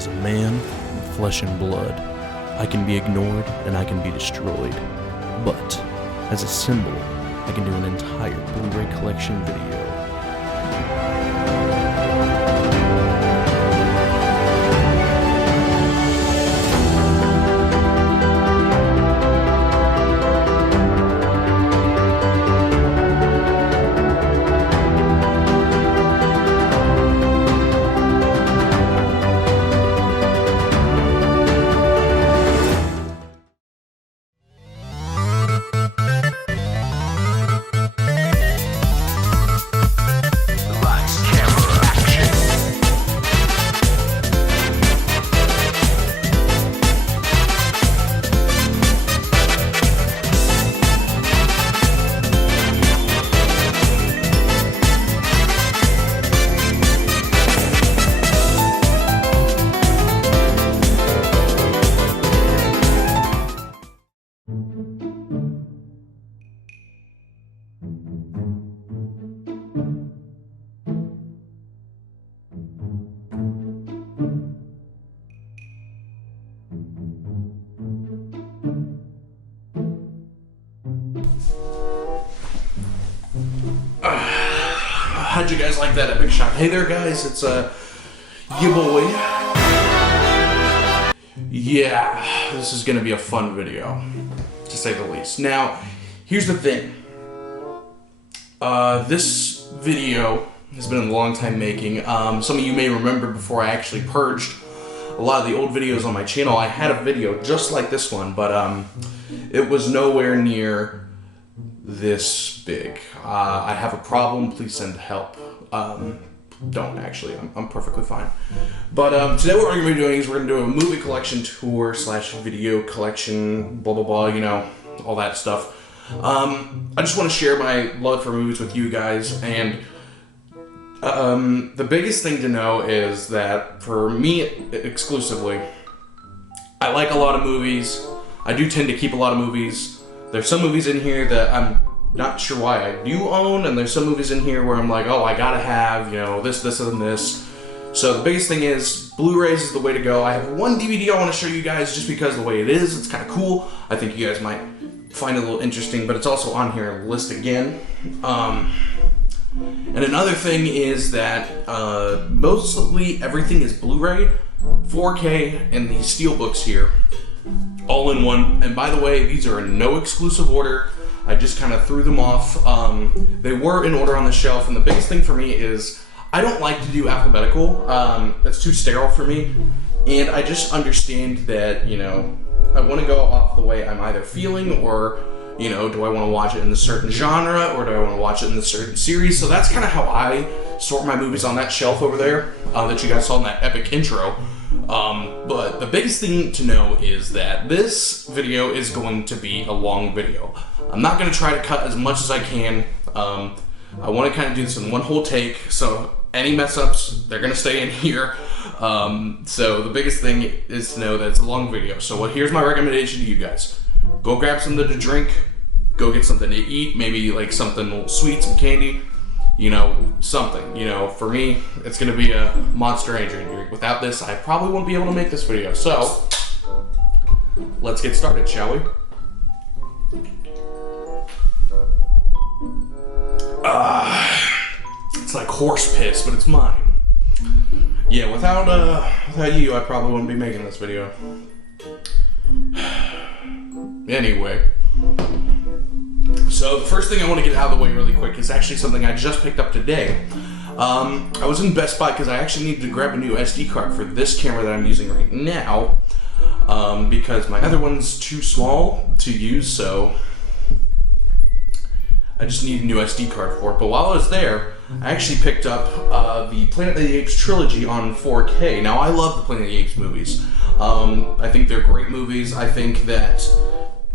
As a man with flesh and blood, I can be ignored and I can be destroyed. But, as a symbol, I can do an entire Blu-ray collection video. How'd you guys like that epic shot? Hey there, guys, it's your boy. Yeah, this is gonna be a fun video, to say the least. Now, here's the thing. This video has been a long time making. Some of you may remember before I actually purged a lot of the old videos on my channel, I had a video just like this one, but it was nowhere near this big. I have a problem, please send help. Don't actually, I'm perfectly fine. But today what we're going to be doing is we're going to do a movie collection tour / video collection, blah blah blah, you know, all that stuff. I just want to share my love for movies with you guys, and the biggest thing to know is that for me exclusively, I like a lot of movies. I do tend to keep a lot of movies. There's some movies in here that I'm not sure why I do own, and there's some movies in here where I'm like, oh, I gotta have, you know, this, and this. So the biggest thing is, Blu-rays is the way to go. I have one DVD I want to show you guys just because of the way it is. It's kind of cool. I think you guys might find it a little interesting, but it's also on here on the list again. And another thing is that mostly everything is Blu-ray, 4K, and these steelbooks here, all in one. And by the way, these are in no exclusive order. I just kind of threw them off. They were in order on the shelf, and the biggest thing for me is I don't like to do alphabetical. It's too sterile for me, and I just understand that, you know, I want to go off the way I'm either feeling, or, you know, do I want to watch it in a certain genre, or do I want to watch it in a certain series? So that's kind of how I sort my movies on that shelf over there that you guys saw in that epic intro. But the biggest thing to know is that this video is going to be a long video. I'm not going to try to cut as much as I can. I want to kind of do this in one whole take, so any mess ups, they're going to stay in here. So the biggest thing is to know that it's a long video. So here's my recommendation to you guys. Go grab something to drink, go get something to eat, maybe like something sweet, some candy, you know, something. You know, for me, it's going to be a Monster Energy drink. Without this, I probably won't be able to make this video. So, let's get started, shall we? It's like horse piss, but it's mine. Yeah, without you, I probably wouldn't be making this video. Anyway, so the first thing I want to get out of the way really quick is actually something I just picked up today. I was in Best Buy because I actually needed to grab a new SD card for this camera that I'm using right now, because my other one's too small to use, so I just need a new SD card for it. But while I was there, I actually picked up the Planet of the Apes trilogy on 4K. Now, I love the Planet of the Apes movies. I think they're great movies. I think that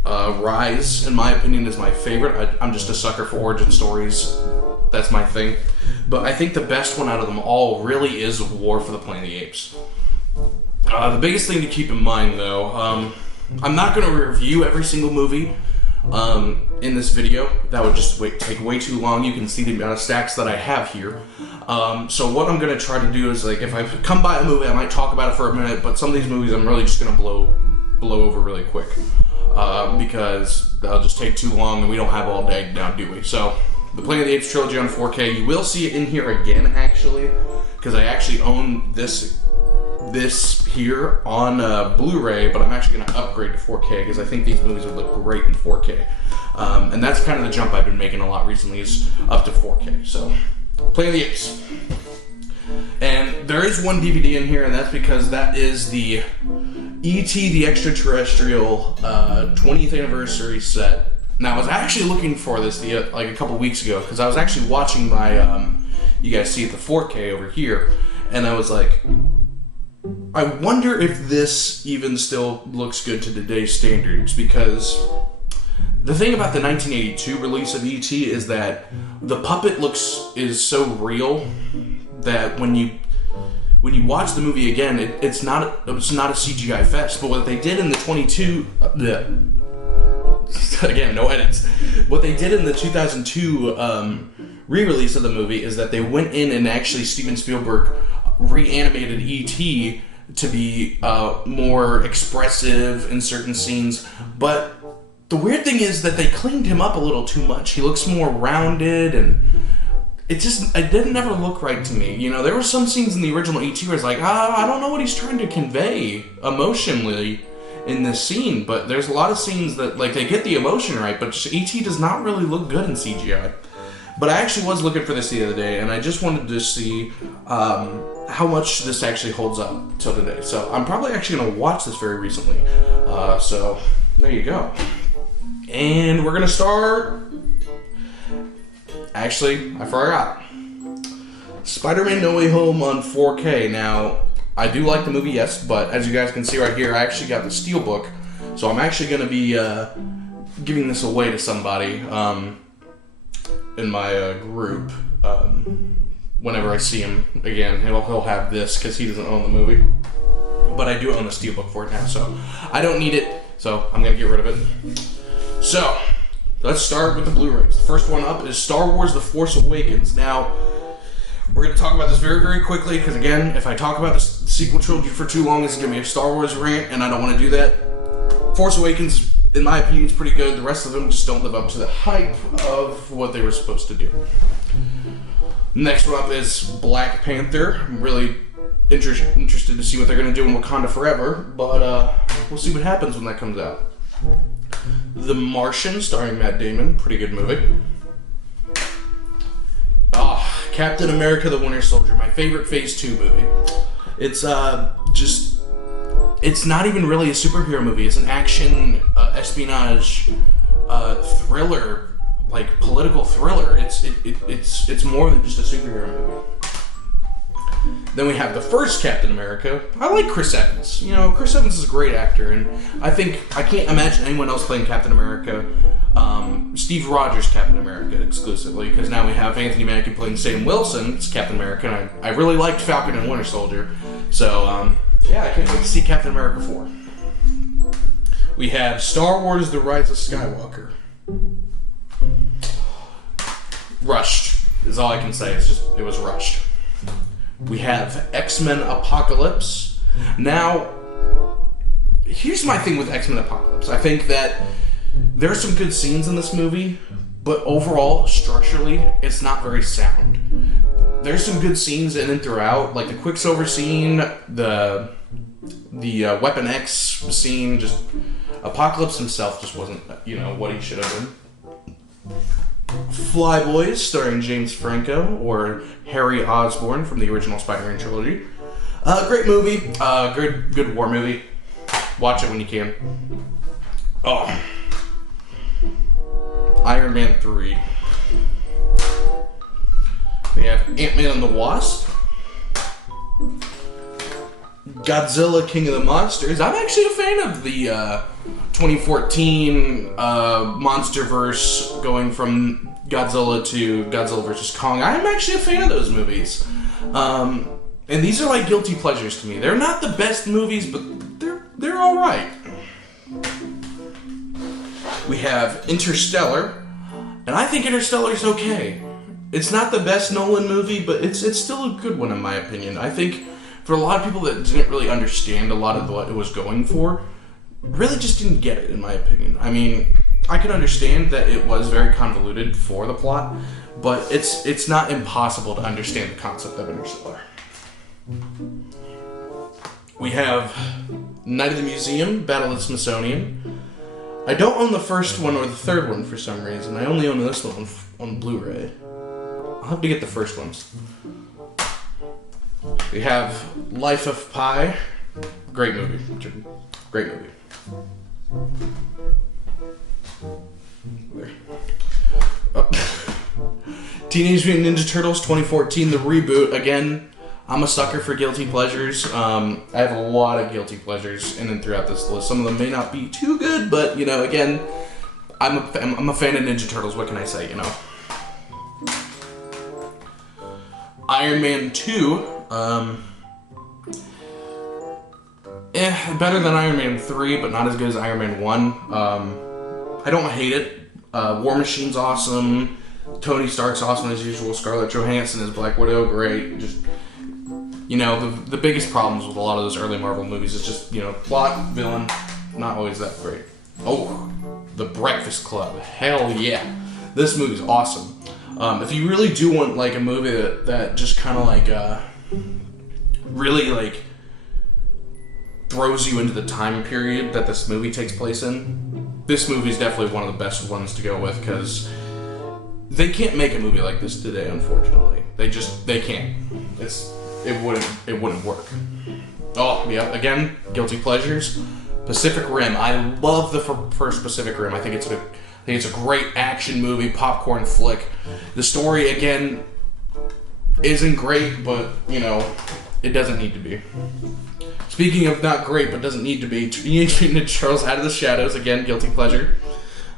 Rise, in my opinion, is my favorite. I'm just a sucker for origin stories. That's my thing. But I think the best one out of them all really is War for the Planet of the Apes. The biggest thing to keep in mind, though, I'm not going to review every single movie. in this video. That would just take way too long. You can see the amount of stacks that I have here. So what I'm gonna try to do is, like, if I come by a movie, I might talk about it for a minute, but some of these movies I'm really just gonna blow over really quick, because that'll just take too long and we don't have all day now, do we? So the Planet of the Apes trilogy on 4K, you will see it in here again, actually, because I actually own this here on Blu-ray, but I'm actually going to upgrade to 4K because I think these movies would look great in 4K. And that's kind of the jump I've been making a lot recently, is up to 4K. So, Planet of the Apes. And there is one DVD in here, and that's because that is the E.T. the Extraterrestrial 20th anniversary set. Now, I was actually looking for this like a couple weeks ago, because I was actually watching my, you guys see it, the 4K over here, and I was like, I wonder if this even still looks good to today's standards, because the thing about the 1982 release of E.T. is that the puppet is so real that when you watch the movie again, it's not a CGI fest. But what they did in the again, no edits. What they did in the 2002 re-release of the movie is that they went in and actually Steven Spielberg reanimated E.T. to be more expressive in certain scenes, but the weird thing is that they cleaned him up a little too much. He looks more rounded, and it didn't never look right to me. You know, there were some scenes in the original E.T. where it's like, I don't know what he's trying to convey emotionally in this scene, but there's a lot of scenes that, like, they get the emotion right, but E.T. does not really look good in CGI. But I actually was looking for this the other day, and I just wanted to see how much this actually holds up till today. So I'm probably actually going to watch this very recently. So there you go. And we're going to start... Actually, I forgot. Spider-Man No Way Home on 4K. Now, I do like the movie, yes, but as you guys can see right here, I actually got the Steelbook. So I'm actually going to be giving this away to somebody in my group. Whenever I see him again, he'll have this because he doesn't own the movie. But I do own the Steelbook for it now, so I don't need it, so I'm going to get rid of it. So, let's start with the Blu-rays. The first one up is Star Wars The Force Awakens. Now, we're going to talk about this very, very quickly, because again, if I talk about the sequel trilogy for too long, it's going to be a Star Wars rant, and I don't want to do that. Force Awakens, in my opinion, is pretty good. The rest of them just don't live up to the hype of what they were supposed to do. Next one up is Black Panther. I'm really interested to see what they're going to do in Wakanda Forever, but we'll see what happens when that comes out. The Martian, starring Matt Damon. Pretty good movie. Captain America the Winter Soldier. My favorite Phase 2 movie. It's it's not even really a superhero movie. It's an action, espionage, thriller, like political thriller. It's more than just a superhero movie. Then we have the first Captain America. I like Chris Evans. You know, Chris Evans is a great actor, and I can't imagine anyone else playing Captain America. Steve Rogers Captain America exclusively, because now we have Anthony Mackie playing Sam Wilson as Captain America, and I really liked Falcon and Winter Soldier. So, yeah, I can't wait to see Captain America 4. We have Star Wars The Rise of Skywalker. Rushed is all I can say. It was rushed. We have X-Men Apocalypse. Now, here's my thing with X-Men Apocalypse. I think that there are some good scenes in this movie, but overall, structurally, it's not very sound. There's some good scenes in and throughout, like the Quicksilver scene, the Weapon X scene. Just Apocalypse himself just wasn't, what he should have been. Flyboys, starring James Franco, or Harry Osborn from the original Spider-Man trilogy. Great movie. Good war movie. Watch it when you can. Oh. Iron Man 3. We have Ant-Man and the Wasp. Godzilla King of the Monsters. I'm actually a fan of the 2014 Monsterverse, going from Godzilla to Godzilla vs. Kong. I'm actually a fan of those movies. And these are like guilty pleasures to me. They're not the best movies, but they're alright. We have Interstellar, and I think Interstellar's okay. It's not the best Nolan movie, but it's still a good one in my opinion. I think for a lot of people that didn't really understand a lot of what it was going for, really just didn't get it in my opinion. I mean, I can understand that it was very convoluted for the plot, but it's not impossible to understand the concept of Interstellar. We have Night of the Museum, Battle of the Smithsonian. I don't own the first one or the third one for some reason. I only own this one on Blu-ray. I'll have to get the first ones. We have Life of Pi. Great movie. Great movie. Teenage Mutant Ninja Turtles 2014, the reboot. Again, I'm a sucker for guilty pleasures. I have a lot of guilty pleasures in and throughout this list. Some of them may not be too good, but, you know, again, I'm a fan of Ninja Turtles. What can I say, you know? Iron Man 2. Better than Iron Man 3, but not as good as Iron Man 1. I don't hate it. War Machine's awesome. Tony Stark's awesome as usual. Scarlett Johansson is Black Widow, great. Just, you know, the biggest problems with a lot of those early Marvel movies is just, you know, plot, villain, not always that great. Oh, The Breakfast Club. Hell yeah. This movie's awesome. If you really do want, like, a movie that just kind of, like, really, like, throws you into the time period that this movie takes place in, this movie is definitely one of the best ones to go with, because they can't make a movie like this today, unfortunately. They can't. It wouldn't work. Oh, yeah, again, guilty pleasures. Pacific Rim. I love the first Pacific Rim. I think it's a great action movie, popcorn flick. The story, again, isn't great, but, you know, it doesn't need to be. Speaking of not great, but doesn't need to be, Teenage Mutant Ninja Turtles Out of the Shadows, again, guilty pleasure.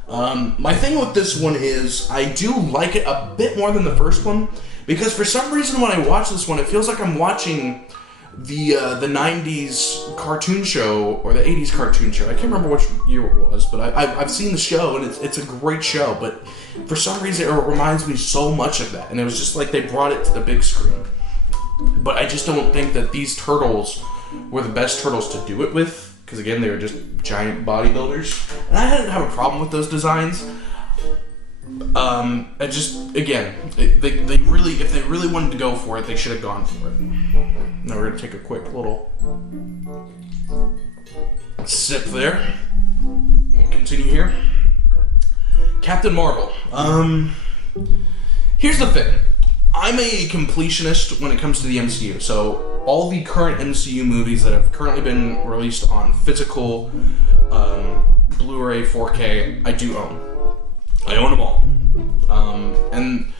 My thing with this one is, I do like it a bit more than the first one, because for some reason when I watch this one, it feels like I'm watching the 90s cartoon show, or the 80s cartoon show. I can't remember which year it was, but I've seen the show, and it's a great show, but for some reason it reminds me so much of that, and it was just like they brought it to the big screen. But I just don't think that these turtles were the best turtles to do it with, because again, they were just giant bodybuilders, and I didn't have a problem with those designs. I just, again, they really, if they really wanted to go for it, they should have gone for it. Now we're gonna take a quick little sip there. We'll continue here. Captain Marvel. Here's the thing. I'm a completionist when it comes to the MCU, so all the current MCU movies that have currently been released on physical Blu-ray 4K, I do own. I own them all. And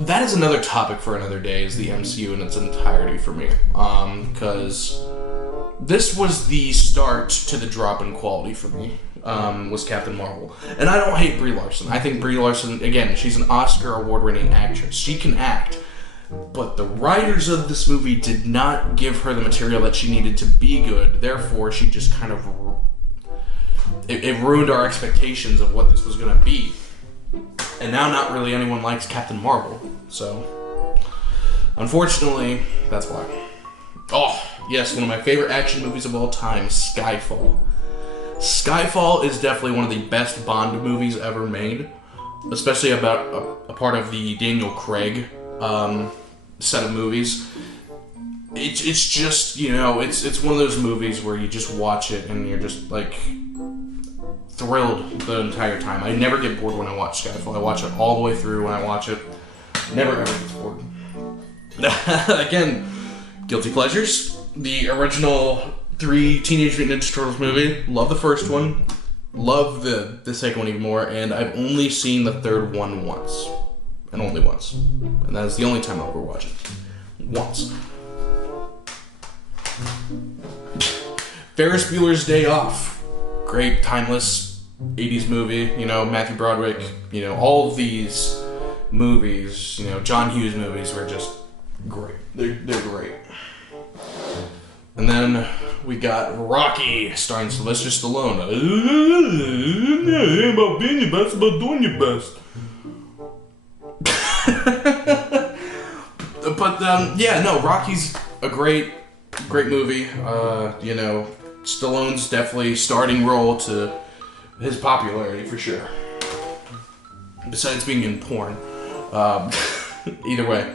that is another topic for another day, is the MCU in its entirety for me. Because this was the start to the drop in quality for me, was Captain Marvel. And I don't hate Brie Larson. I think Brie Larson, again, she's an Oscar award-winning actress. She can act. But the writers of this movie did not give her the material that she needed to be good. Therefore, she just kind of... It ruined our expectations of what this was going to be. And now not really anyone likes Captain Marvel. So, unfortunately, that's why. Oh, yes, one of my favorite action movies of all time, Skyfall. Skyfall is definitely one of the best Bond movies ever made. Especially about a part of the Daniel Craig set of movies. It's just, you know, it's one of those movies where you just watch it and you're just, like, thrilled the entire time. I never get bored when I watch Skyfall. I watch it all the way through when I watch it. Never ever gets bored. Again, guilty pleasures. The original 3 Teenage Mutant Ninja Turtles movie. Love the first one. Love the second one even more. And I've only seen the third one once. And only once. And that is the only time I'll ever watch it. Once. Ferris Bueller's Day Off. Great, timeless 80s movie, you know, Matthew Broderick, you know, all of these movies, you know, John Hughes movies were just great. They're great. And then we got Rocky, starring Sylvester Stallone. It ain't about being your best, it's about doing your best. But yeah, no, Rocky's a great movie. You know, Stallone's definitely starting role to his popularity for sure. Besides being in porn, either way.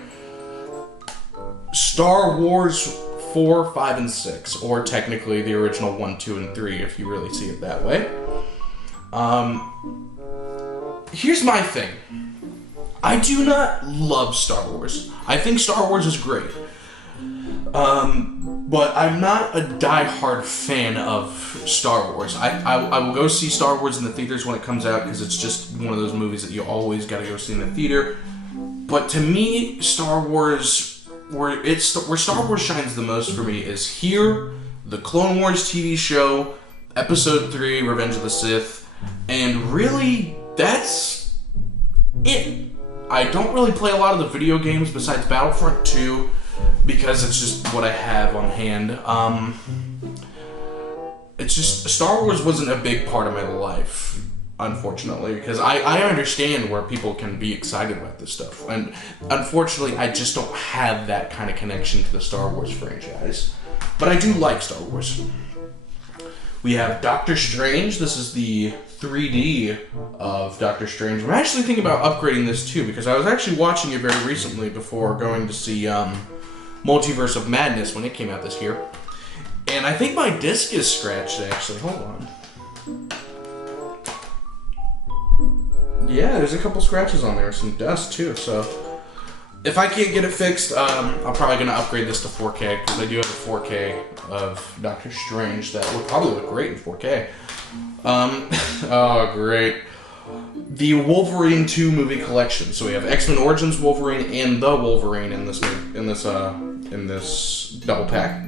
Star Wars 4, 5, and 6, or technically the original 1, 2, and 3, if you really see it that way. Here's my thing. I do not love Star Wars. I think Star Wars is great. But I'm not a die-hard fan of Star Wars. I will go see Star Wars in the theaters when it comes out because it's just one of those movies that you always got to go see in the theater. But to me, Star Wars, where Star Wars shines the most for me is here, the Clone Wars TV show, Episode 3, Revenge of the Sith, and really, that's it. I don't really play a lot of the video games besides Battlefront 2 because it's just what I have on hand. It's just, Star Wars wasn't a big part of my life, unfortunately, because I understand where people can be excited about this stuff, and unfortunately I just don't have that kind of connection to the Star Wars franchise, but I do like Star Wars. We have Doctor Strange. This is the 3D of Doctor Strange. I'm actually thinking about upgrading this too, because I was actually watching it very recently before going to see Multiverse of Madness when it came out this year, and I think my disc is scratched actually. Hold on. Yeah, there's a couple scratches on there, some dust too, so if I can't get it fixed, I'm probably going to upgrade this to 4K, because I do have a 4K of Doctor Strange that would probably look great in 4K. Oh, great. The Wolverine 2 movie collection. So we have X-Men Origins Wolverine and the Wolverine in this double pack.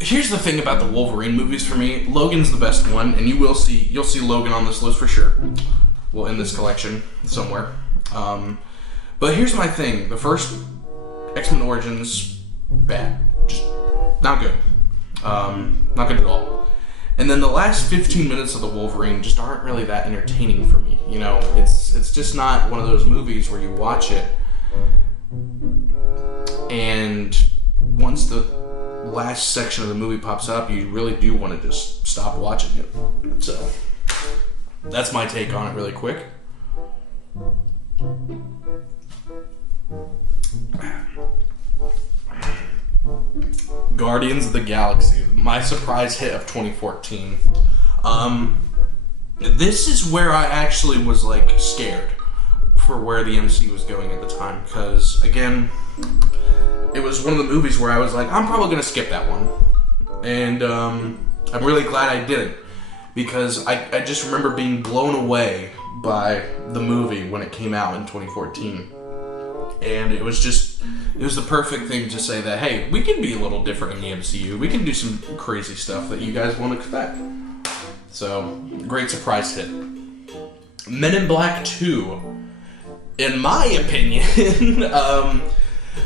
Here's the thing about the Wolverine movies for me. Logan's the best one, and you'll see Logan on this list for sure. Well, in this collection somewhere. But here's my thing. The first X-Men Origins, bad. Just not good. Not good at all. And then the last 15 minutes of the Wolverine just aren't really that entertaining for me. You know, it's just not one of those movies where you watch it and once the last section of the movie pops up, you really do want to just stop watching it. So that's my take on it really quick. Guardians of the Galaxy, my surprise hit of 2014. This is where I actually was like scared for where the MCU was going at the time, because again, it was one of the movies where I was like, I'm probably gonna skip that one, and I'm really glad I didn't, because I just remember being blown away by the movie when it came out in 2014, and it was the perfect thing to say that, hey, we can be a little different in the MCU. We can do some crazy stuff that you guys won't expect. So, great surprise hit. Men in Black 2. In my opinion,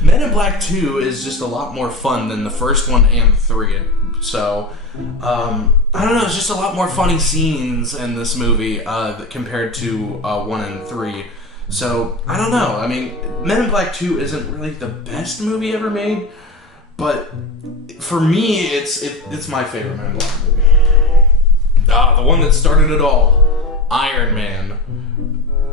Men in Black 2 is just a lot more fun than the first one and 3. So, I don't know, it's just a lot more funny scenes in this movie compared to 1 and 3. So, I don't know. I mean, Men in Black 2 isn't really the best movie ever made, but for me, it's my favorite Men in Black movie. The one that started it all, Iron Man.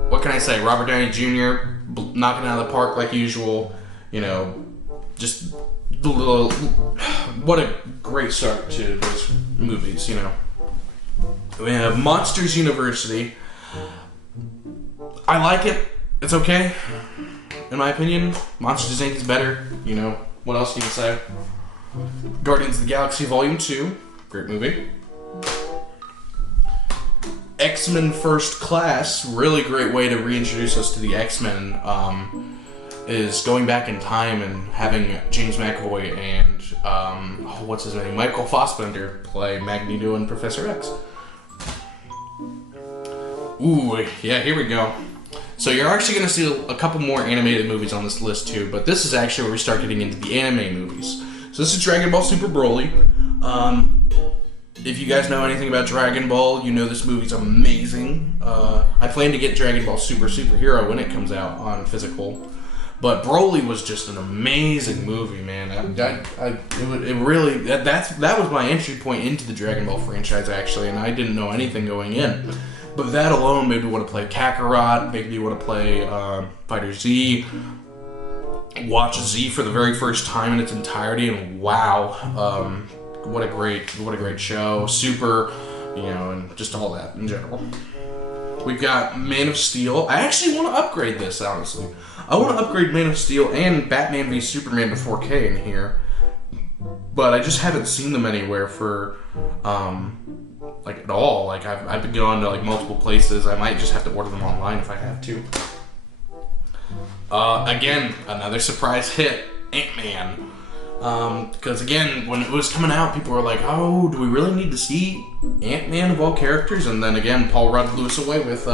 What can I say? Robert Downey Jr. knocking it out of the park like usual. You know, just what a great start to those movies, you know. We have Monsters University. I like it. It's okay. In my opinion, Monsters Inc. is better. You know, what else can you say? Guardians of the Galaxy Volume 2. Great movie. X-Men First Class. Really great way to reintroduce us to the X-Men. Is going back in time and having James McAvoy and, what's his name? Michael Fassbender play Magneto and Professor X. Ooh, yeah, here we go. So you're actually going to see a couple more animated movies on this list too, but this is actually where we start getting into the anime movies. So this is Dragon Ball Super Broly. If you guys know anything about Dragon Ball, you know this movie's amazing. I plan to get Dragon Ball Super Superhero when it comes out on physical. But Broly was just an amazing movie, man. That was my entry point into the Dragon Ball franchise, actually, and I didn't know anything going in. But that alone made me want to play Kakarot, made me want to play Fighter Z, watch Z for the very first time in its entirety, and wow, what a great show. Super, and just all that in general. We've got Man of Steel. I actually want to upgrade this, honestly. I want to upgrade Man of Steel and Batman v Superman to 4K in here, but I just haven't seen them anywhere for, at all. Like, I've been going to, multiple places. I might just have to order them online if I have to. Again, another surprise hit, Ant-Man. Because again, when it was coming out, people were like, oh, do we really need to see Ant-Man of all characters? And then again, Paul Rudd blew us away with,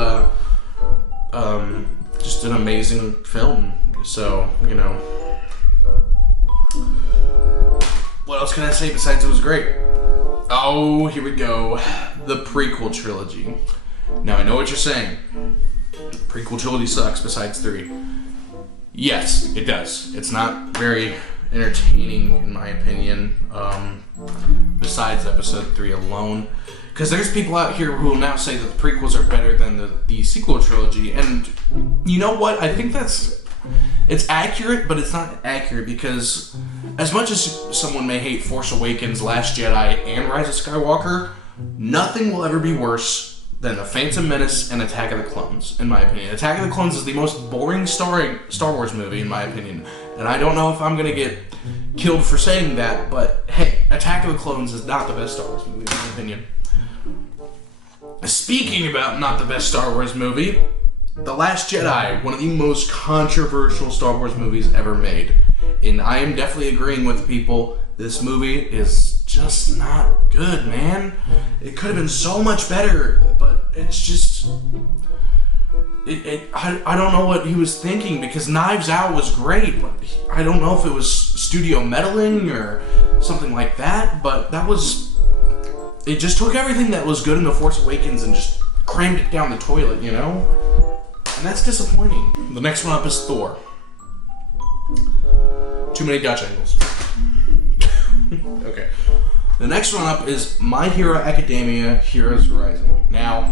just an amazing film. So, what else can I say besides it was great? Oh, here we go. The prequel trilogy. Now, I know what you're saying. The prequel trilogy sucks besides 3. Yes, it does. It's not very entertaining, in my opinion, besides episode 3 alone. Because there's people out here who will now say that the prequels are better than the sequel trilogy, and you know what? I think it's accurate, but it's not accurate, because as much as someone may hate Force Awakens, Last Jedi, and Rise of Skywalker, nothing will ever be worse than The Phantom Menace and Attack of the Clones, in my opinion. Attack of the Clones is the most boring Star Wars movie, in my opinion, and I don't know if I'm going to get killed for saying that, but hey, Attack of the Clones is not the best Star Wars movie, in my opinion. Speaking about not the best Star Wars movie, The Last Jedi, one of the most controversial Star Wars movies ever made. And I am definitely agreeing with people, this movie is just not good, man. It could have been so much better, but it's just... I don't know what he was thinking, because Knives Out was great, but I don't know if it was studio meddling or something like that, but that was... It just took everything that was good in The Force Awakens and just crammed it down the toilet, And that's disappointing. The next one up is Thor. Too many Dutch angles. Okay. The next one up is My Hero Academia Heroes Rising. Now,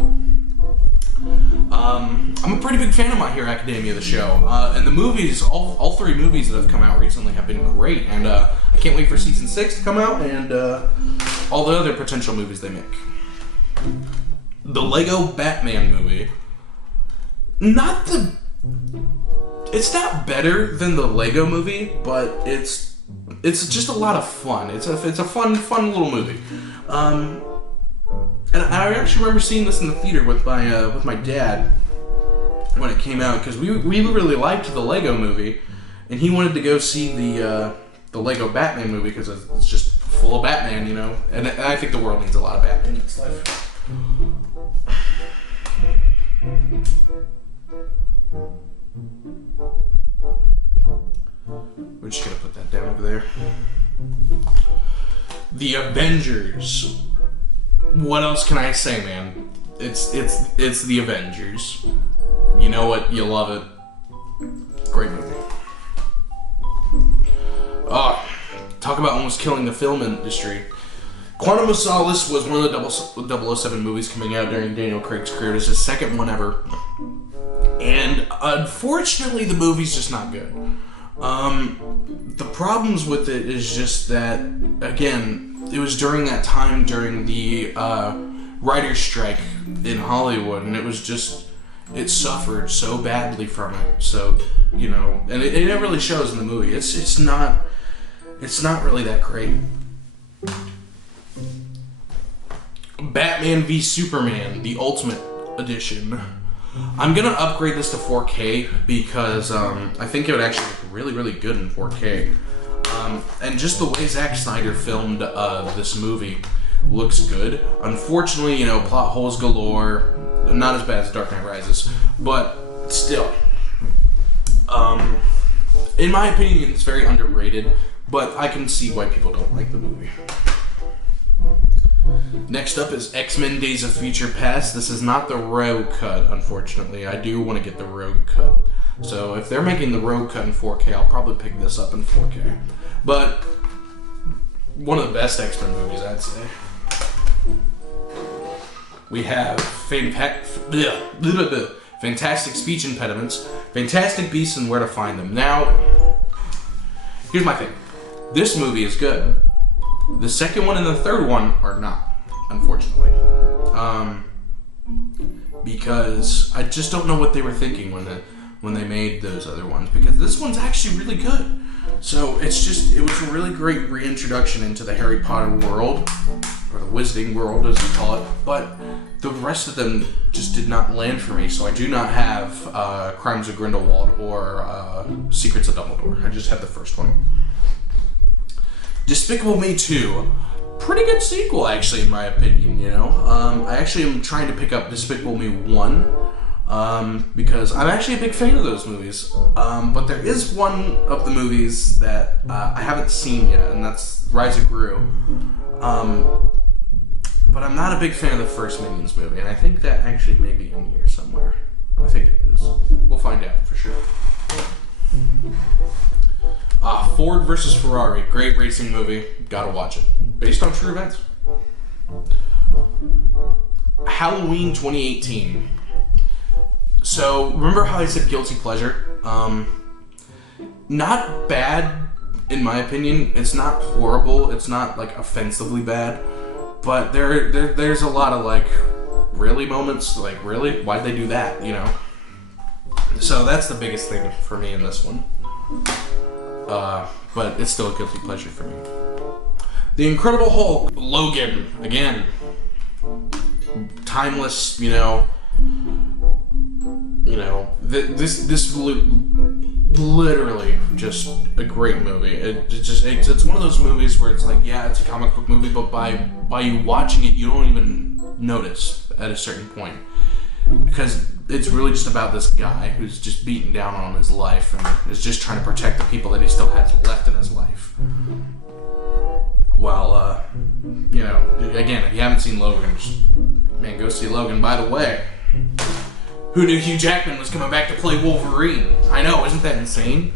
I'm a pretty big fan of My Hero Academia, the show. And the movies, all 3 movies that have come out recently have been great. And I can't wait for season 6 to come out and all the other potential movies they make. The Lego Batman movie. It's not better than the Lego movie, but it's just a lot of fun. It's a fun little movie. And I actually remember seeing this in the theater with my dad when it came out, because we really liked the Lego movie, and he wanted to go see the Lego Batman movie because it's just full of Batman, And I think the world needs a lot of Batman in its life. We're just gonna put that down over there. The Avengers. What else can I say, man? It's the Avengers. You know what? You love it. Great movie. Oh, talk about almost killing the film industry. Quantum of Solace was one of the 007 movies coming out during Daniel Craig's career. It's his second one ever. And unfortunately, the movie's just not good. The problems with it is just that, again, it was during that time during the writer's strike in Hollywood, and it suffered so badly from it. So, and it really shows in the movie. It's not really that great. Batman v Superman, the Ultimate Edition. I'm gonna upgrade this to 4K because I think it would actually look really, really good in 4K. And just the way Zack Snyder filmed this movie looks good. Unfortunately, plot holes galore. Not as bad as Dark Knight Rises, but still, in my opinion, it's very underrated, but I can see why people don't like the movie. Next up is X-Men Days of Future Past. This is not the Rogue cut, unfortunately. I do want to get the Rogue cut. So if they're making the Rogue cut in 4K, I'll probably pick this up in 4K. But one of the best X-Men movies, I'd say. We have Fantastic Speech Impediments, Fantastic Beasts and Where to Find Them. Now, here's my thing. This movie is good. The second one and the third one are not, unfortunately. Because I just don't know what they were thinking when they made those other ones. Because this one's actually really good. So it was a really great reintroduction into the Harry Potter world, or the Wizarding world as we call it. But the rest of them just did not land for me. So I do not have Crimes of Grindelwald or Secrets of Dumbledore. I just have the first one. Despicable Me 2. Pretty good sequel, actually, in my opinion, you know. I actually am trying to pick up Despicable Me 1, because I'm actually a big fan of those movies. But there is one of the movies that I haven't seen yet, and that's Rise of Gru. But I'm not a big fan of the first Minions movie, and I think that actually may be in here somewhere. I think it is. We'll find out for sure. Ford versus Ferrari, great racing movie, gotta watch it. Based on true events. Halloween 2018. So, remember how I said guilty pleasure? Not bad, in my opinion. It's not horrible, it's not, like, offensively bad. But there's a lot of, like, really moments, like, really? Why'd they do that, you know? So that's the biggest thing for me in this one. But it's still a guilty pleasure for me. The Incredible Hulk, Logan, again. Timeless, you know. This literally just a great movie. It's one of those movies where it's like, yeah, it's a comic book movie, but by you watching it, you don't even notice at a certain point. Because it's really just about this guy who's just beaten down on his life and is just trying to protect the people that he still has left in his life. Well, again, if you haven't seen Logan, go see Logan. By the way, who knew Hugh Jackman was coming back to play Wolverine? I know, isn't that insane?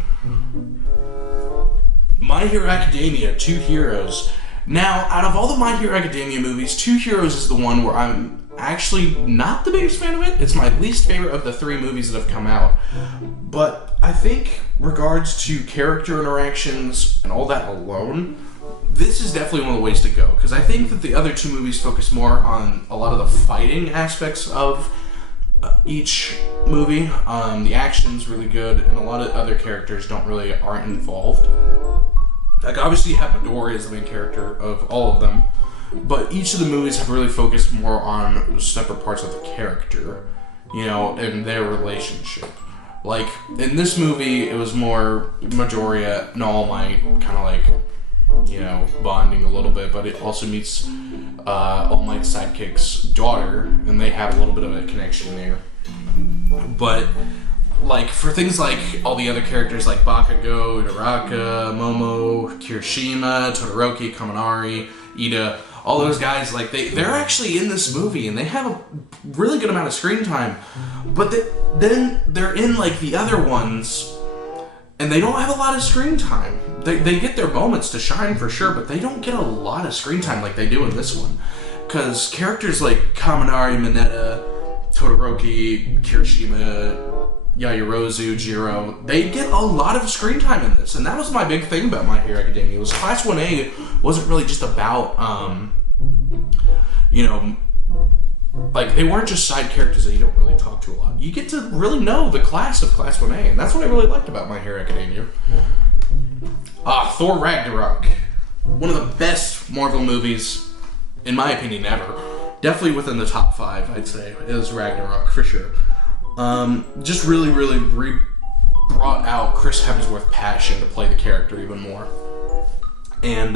My Hero Academia, Two Heroes. Now, out of all the My Hero Academia movies, Two Heroes is the one where I'm actually not the biggest fan of it. It's my least favorite of the three movies that have come out. But I think regards to character interactions and all that alone, this is definitely one of the ways to go. Because I think that the other two movies focus more on a lot of the fighting aspects of each movie. The action's really good, and a lot of other characters aren't involved. Like, obviously you have Midori as the main character of all of them, but each of the movies have really focused more on separate parts of the character, and their relationship. Like, in this movie, it was more Midoriya and All Might kind of like, bonding a little bit, but it also meets All Might's sidekick's daughter, and they have a little bit of a connection there. But, like, for things like all the other characters like Bakugo, Uraraka, Momo, Kirishima, Todoroki, Kaminari, Ida, all those guys, like, they're actually in this movie, and they have a really good amount of screen time. But then they're in, like, the other ones, and they don't have a lot of screen time. They get their moments to shine for sure, but they don't get a lot of screen time like they do in this one. Because characters like Kaminari, Mineta, Todoroki, Kirishima, Yaoyorozu, Jiro, they get a lot of screen time in this. And that was my big thing about My Hero Academia. Was Class 1A wasn't really just about, like, they weren't just side characters that you don't really talk to a lot. You get to really know the class of Class 1A, and that's what I really liked about My Hero Academia. Thor Ragnarok. One of the best Marvel movies, in my opinion, ever. Definitely within the top 5, I'd say, is Ragnarok, for sure. Just really, really brought out Chris Hemsworth's passion to play the character even more. And,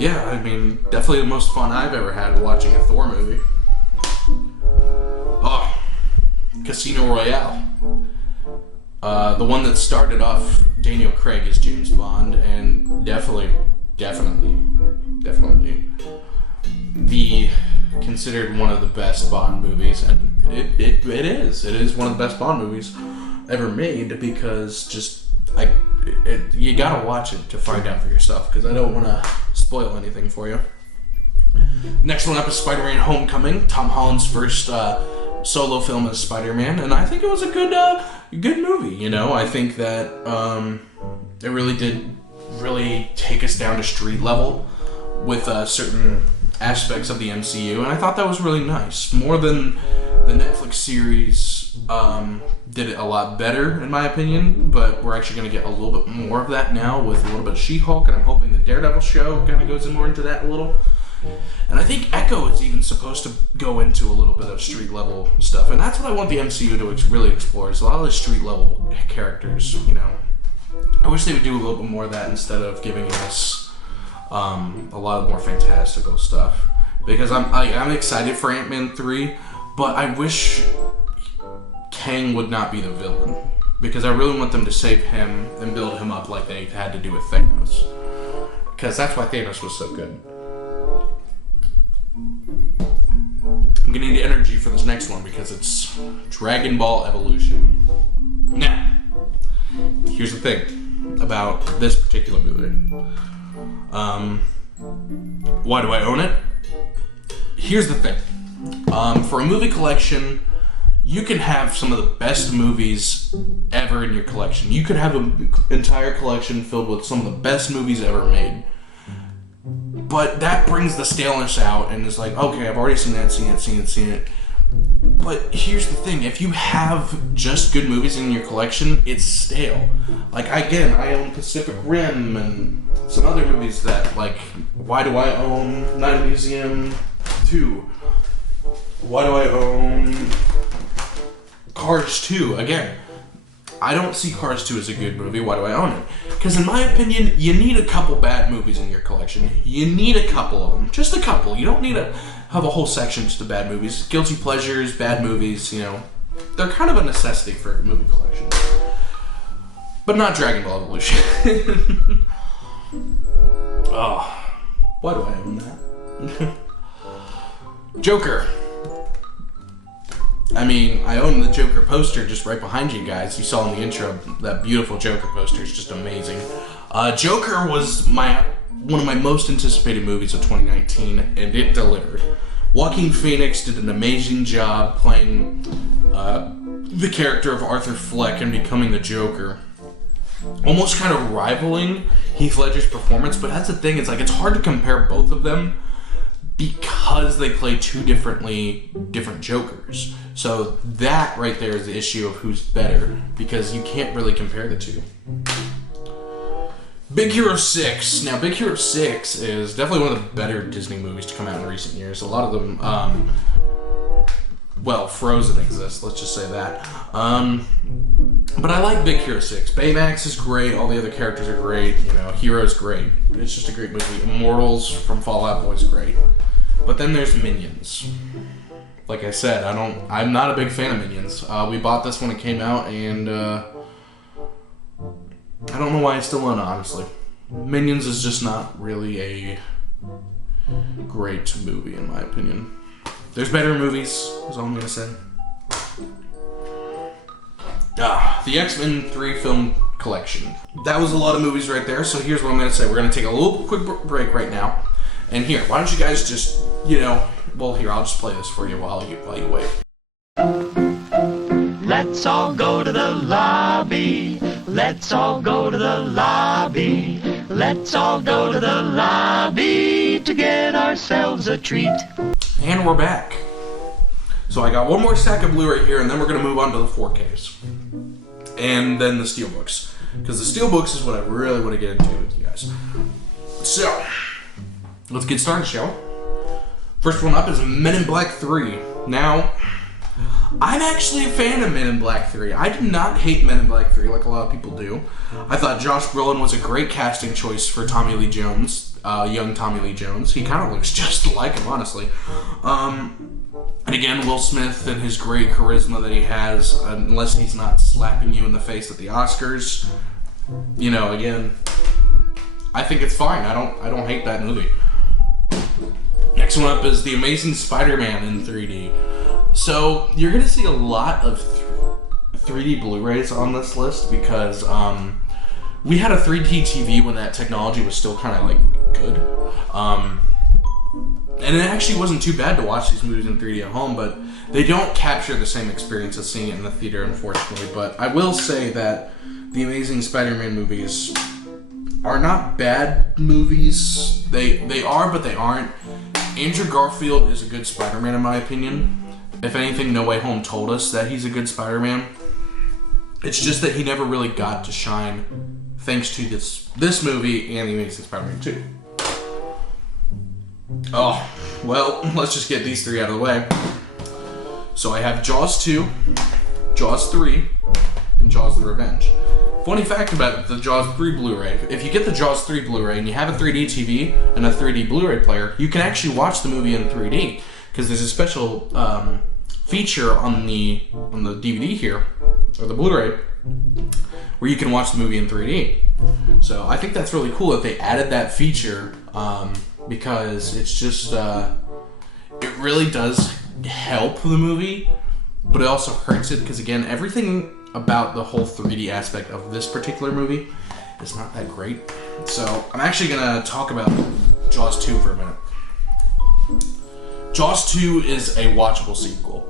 definitely the most fun I've ever had watching a Thor movie. Casino Royale. The one that started off Daniel Craig as James Bond, and definitely considered one of the best Bond movies, and it is one of the best Bond movies ever made, because you gotta watch it to find out for yourself, because I don't want to spoil anything for you. Next one up is Spider-Man Homecoming, Tom Holland's first solo film as Spider-Man, and I think it was a good movie. You know, I think that it really did take us down to street level with certain aspects of the MCU, and I thought that was really nice. More than the Netflix series did it a lot better, in my opinion, but we're actually going to get a little bit more of that now with a little bit of She-Hulk, and I'm hoping the Daredevil show kind of goes in more into that a little. And I think Echo is even supposed to go into a little bit of street level stuff, and that's what I want the MCU to really explore, is a lot of the street level characters, you know. I wish they would do a little bit more of that instead of giving us a lot of more fantastical stuff, because I'm excited for Ant-Man 3, but I wish Kang would not be the villain, because I really want them to save him and build him up like they had to do with Thanos, because that's why Thanos was so good. I'm gonna need energy for this next one because it's Dragon Ball Evolution. Now, here's the thing about this particular movie. Why do I own it? Here's the thing. For a movie collection, you can have some of the best movies ever in your collection. You could have an entire collection filled with some of the best movies ever made. But that brings the staleness out, and it's like, okay, I've already seen it. But here's the thing, if you have just good movies in your collection, it's stale. Like, again, I own Pacific Rim and some other movies that, like, why do I own Night Museum 2? Why do I own Cars 2? Again, I don't see Cars 2 as a good movie. Why do I own it? Because in my opinion, you need a couple bad movies in your collection. You need a couple of them. Just a couple. You don't need to have a whole section just of bad movies. Guilty pleasures, bad movies, you know. They're kind of a necessity for a movie collection. But not Dragon Ball Evolution. Oh, why do I own that? Joker. I mean, I own the Joker poster just right behind you guys. You saw in the intro, that beautiful Joker poster is just amazing. Joker was one of my most anticipated movies of 2019, and it delivered. Joaquin Phoenix did an amazing job playing the character of Arthur Fleck and becoming the Joker. Almost kind of rivaling Heath Ledger's performance, but that's the thing, it's like it's hard to compare both of them because they play two different Jokers. So that right there is the issue of who's better, because you can't really compare the two. Big Hero 6. Now, Big Hero 6 is definitely one of the better Disney movies to come out in recent years. A lot of them, Frozen exists, let's just say that. But I like Big Hero 6. Baymax is great, all the other characters are great, you know, Hero's great. It's just a great movie. Immortals from Fall Out Boy's great. But then there's Minions. Like I said, I'm not a big fan of Minions. We bought this when it came out, and I don't know why I still own it, honestly. Minions is just not really a great movie, in my opinion. There's better movies, is all I'm going to say. The X-Men 3 film collection. That was a lot of movies right there, so here's what I'm going to say. We're going to take a little quick break right now. And here, why don't you guys just, here, I'll just play this for you while you wait. Let's all go to the lobby. Let's all go to the lobby. Let's all go to the lobby to get ourselves a treat. And we're back. So I got one more stack of Blu-ray here, and then we're going to move on to the 4Ks. And then the Steelbooks. Because the Steelbooks is what I really want to get into with you guys. So, let's get started, shall we? First one up is Men in Black 3. Now, I'm actually a fan of Men in Black 3. I do not hate Men in Black 3 like a lot of people do. I thought Josh Brolin was a great casting choice for Tommy Lee Jones, young Tommy Lee Jones. He kind of looks just like him, honestly. And again, Will Smith and his great charisma that he has, unless he's not slapping you in the face at the Oscars, you know, again, I think it's fine. I don't hate that movie. Next one up is The Amazing Spider-Man in 3D. So you're gonna see a lot of 3D Blu-rays on this list because we had a 3D TV when that technology was still kind of like good. And it actually wasn't too bad to watch these movies in 3D at home, but they don't capture the same experience as seeing it in the theater, unfortunately. But I will say that the Amazing Spider-Man movies are not bad movies. They are, but they aren't. Andrew Garfield is a good Spider-Man in my opinion. If anything, No Way Home told us that he's a good Spider-Man. It's just that he never really got to shine thanks to this movie and The Amazing Spider-Man 2. Oh, well, let's just get these three out of the way. So I have Jaws 2, Jaws 3, and Jaws the Revenge. Funny fact about the Jaws 3 Blu-ray, if you get the Jaws 3 Blu-ray and you have a 3D TV and a 3D Blu-ray player, you can actually watch the movie in 3D, because there's a special feature on the DVD here, or the Blu-ray, where you can watch the movie in 3D. So I think that's really cool that they added that feature, because it's just, it really does help the movie, but it also hurts it, because again, everything about the whole 3D aspect of this particular movie is not that great. So I'm actually going to talk about Jaws 2 for a minute. Jaws 2 is a watchable sequel.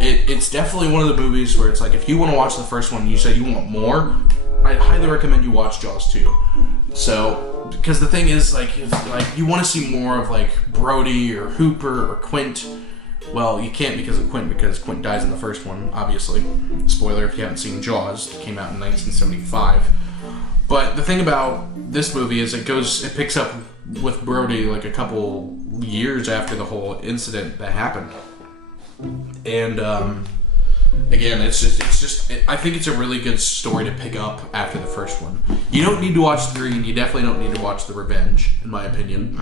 It's definitely one of the movies where it's like, if you want to watch the first one and you say you want more, I highly recommend you watch Jaws 2. So, because the thing is, like, if you want to see more of like Brody or Hooper or Quint, well, you can't because Quint dies in the first one, obviously. Spoiler if you haven't seen Jaws, it came out in 1975. But the thing about this movie is it picks up with Brody like a couple years after the whole incident that happened. And again, I think it's a really good story to pick up after the first one. You don't need to watch 3, and you definitely don't need to watch The Revenge, in my opinion.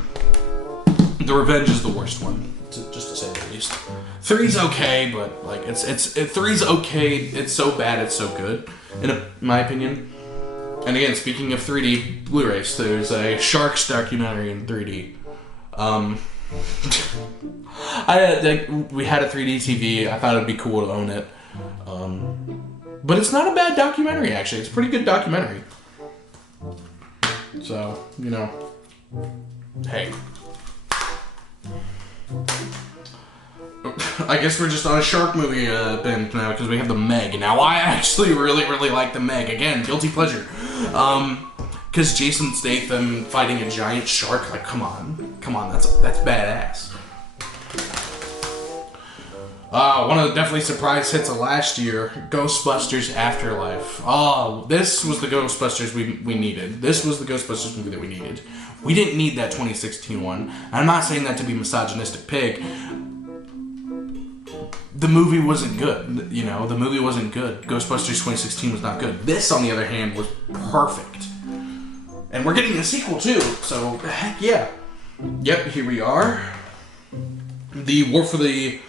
The Revenge is the worst one, just to say the least. 3's okay, but like 3's okay. It's so bad, it's so good, in my opinion. And again, speaking of 3D Blu-rays, there's a Sharks documentary in 3D. We had a 3D TV. I thought it'd be cool to own it. But it's not a bad documentary, actually. It's a pretty good documentary. So, you know, hey. I guess we're just on a shark movie binge now because we have The Meg. Now, I actually really, really like The Meg. Again, guilty pleasure. Because Jason Statham fighting a giant shark, like, come on, that's badass. One of the definitely surprise hits of last year, Ghostbusters Afterlife. Oh, this was the Ghostbusters we needed. This was the Ghostbusters movie that we needed. We didn't need that 2016 one. I'm not saying that to be misogynistic pig. The movie wasn't good, you know, the movie wasn't good. Ghostbusters 2016 was not good. This, on the other hand, was perfect. And we're getting a sequel, too, so heck yeah. Yep, here we are. The War for the...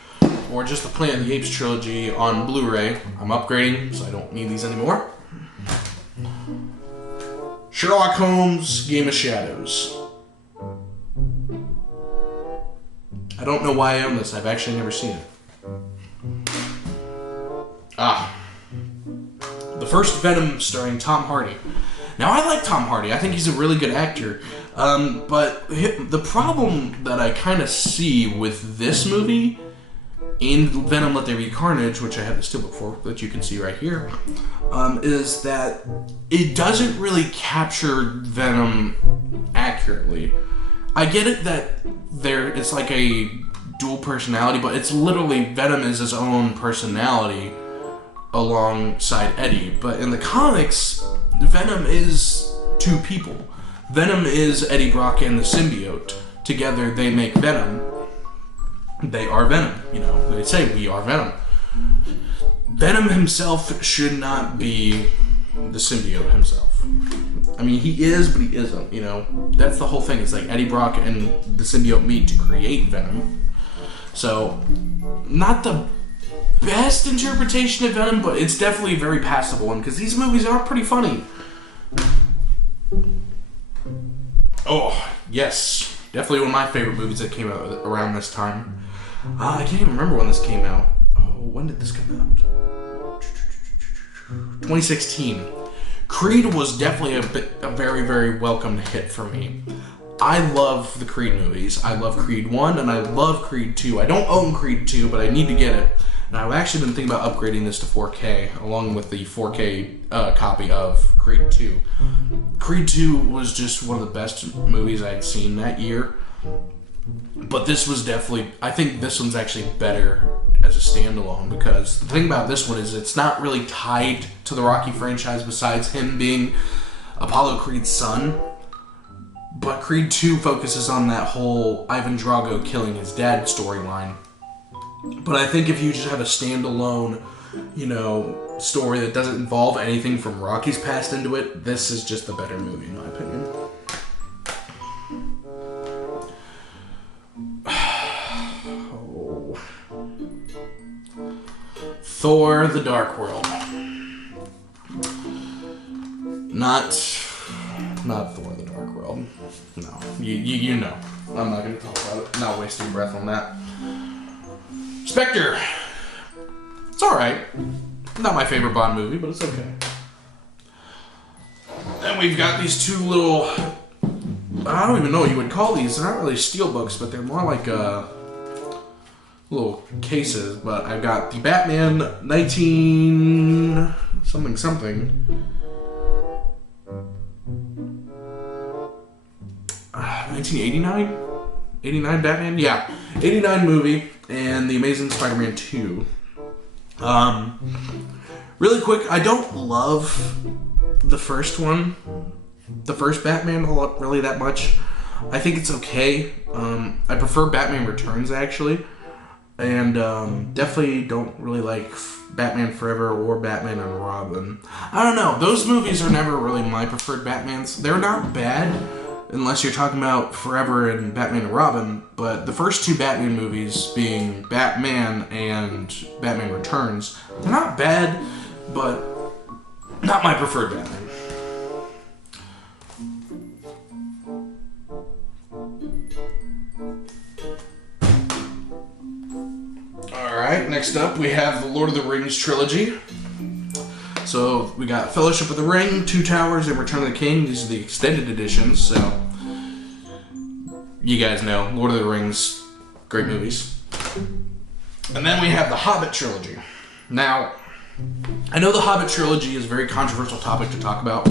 or just the Planet of the Apes trilogy on Blu-ray. I'm upgrading, so I don't need these anymore. Sherlock Holmes, Game of Shadows. I don't know why I own this. I've actually never seen it. The first Venom starring Tom Hardy. Now, I like Tom Hardy. I think he's a really good actor. But the problem that I kind of see with this movie and Venom Let There Be Carnage, which I have the steelbook for, that you can see right here, is that it doesn't really capture Venom accurately. I get it that it's like a dual personality, but it's literally Venom is his own personality alongside Eddie. But in the comics, Venom is two people. Venom is Eddie Brock and the symbiote. Together they make Venom. They are Venom, you know, they say we are Venom. Venom himself should not be the symbiote himself. I mean, he is, but he isn't, you know. That's the whole thing. It's like Eddie Brock and the symbiote meet to create Venom. So, not the best interpretation of Venom, but it's definitely a very passable one because these movies are pretty funny. Oh, yes. Definitely one of my favorite movies that came out around this time. I can't even remember when this came out. Oh, when did this come out? 2016. Creed was definitely a very, very welcomed hit for me. I love the Creed movies. I love Creed 1 and I love Creed 2. I don't own Creed 2, but I need to get it. And I've actually been thinking about upgrading this to 4K, along with the 4K copy of Creed 2. Creed 2 was just one of the best movies I'd seen that year. But this was definitely, I think this one's actually better as a standalone, because the thing about this one is it's not really tied to the Rocky franchise besides him being Apollo Creed's son. But Creed 2 focuses on that whole Ivan Drago killing his dad storyline. But I think if you just have a standalone, story that doesn't involve anything from Rocky's past into it, this is just the better movie in my opinion. Oh. Thor: The Dark World. Not Thor: The Dark World. No, you know. I'm not going to talk about it. Not wasting breath on that. Spectre. It's alright. Not my favorite Bond movie, but it's okay. And we've got these two little... I don't even know what you would call these. They're not really steel books, but they're more like little cases. But I've got the Batman 1989? 89 Batman? Yeah. 89 movie. And The Amazing Spider-Man 2. Really quick, I don't love the first one. The first Batman really that much. I think it's okay. I prefer Batman Returns, actually. And definitely don't really like Batman Forever or Batman and Robin. I don't know. Those movies are never really my preferred Batmans. They're not bad, unless you're talking about Forever and Batman and Robin, but the first two Batman movies, being Batman and Batman Returns, they're not bad, but not my preferred Batman. Alright, next up we have the Lord of the Rings trilogy. So we got Fellowship of the Ring, Two Towers, and Return of the King. These are the extended editions, so you guys know, Lord of the Rings, great movies. And then we have the Hobbit trilogy. Now, I know the Hobbit trilogy is a very controversial topic to talk about,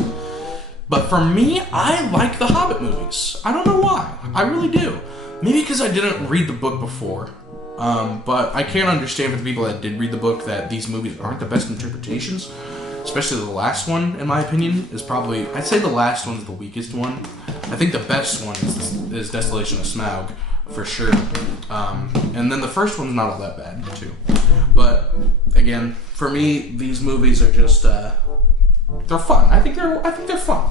but for me, I like the Hobbit movies. I don't know why. I really do. Maybe because I didn't read the book before. But I can't understand for the people that did read the book that these movies aren't the best interpretations. Especially the last one, in my opinion, is probably... I'd say the last one's the weakest one. I think the best one is Desolation of Smaug, for sure. And then the first one's not all that bad, too. But, again, for me, these movies are just... they're fun. I think they're fun.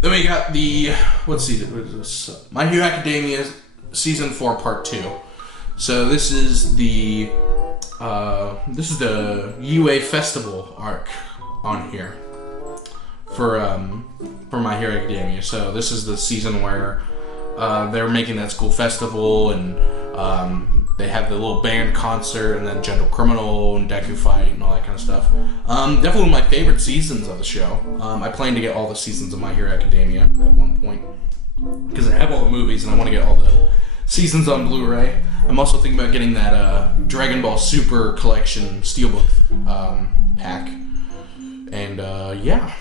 Then we got the... What season? What is this? My Hero Academia Season 4 Part 2. So this is the UA Festival arc on here for My Hero Academia. So this is the season where they're making that school festival, and they have the little band concert, and then Gentle Criminal and Deku fight and all that kind of stuff. Definitely one of my favorite seasons of the show. I plan to get all the seasons of My Hero Academia at one point, because I have all the movies and I want to get all the seasons on Blu-ray. I'm also thinking about getting that Dragon Ball Super Collection Steelbook pack. And yeah,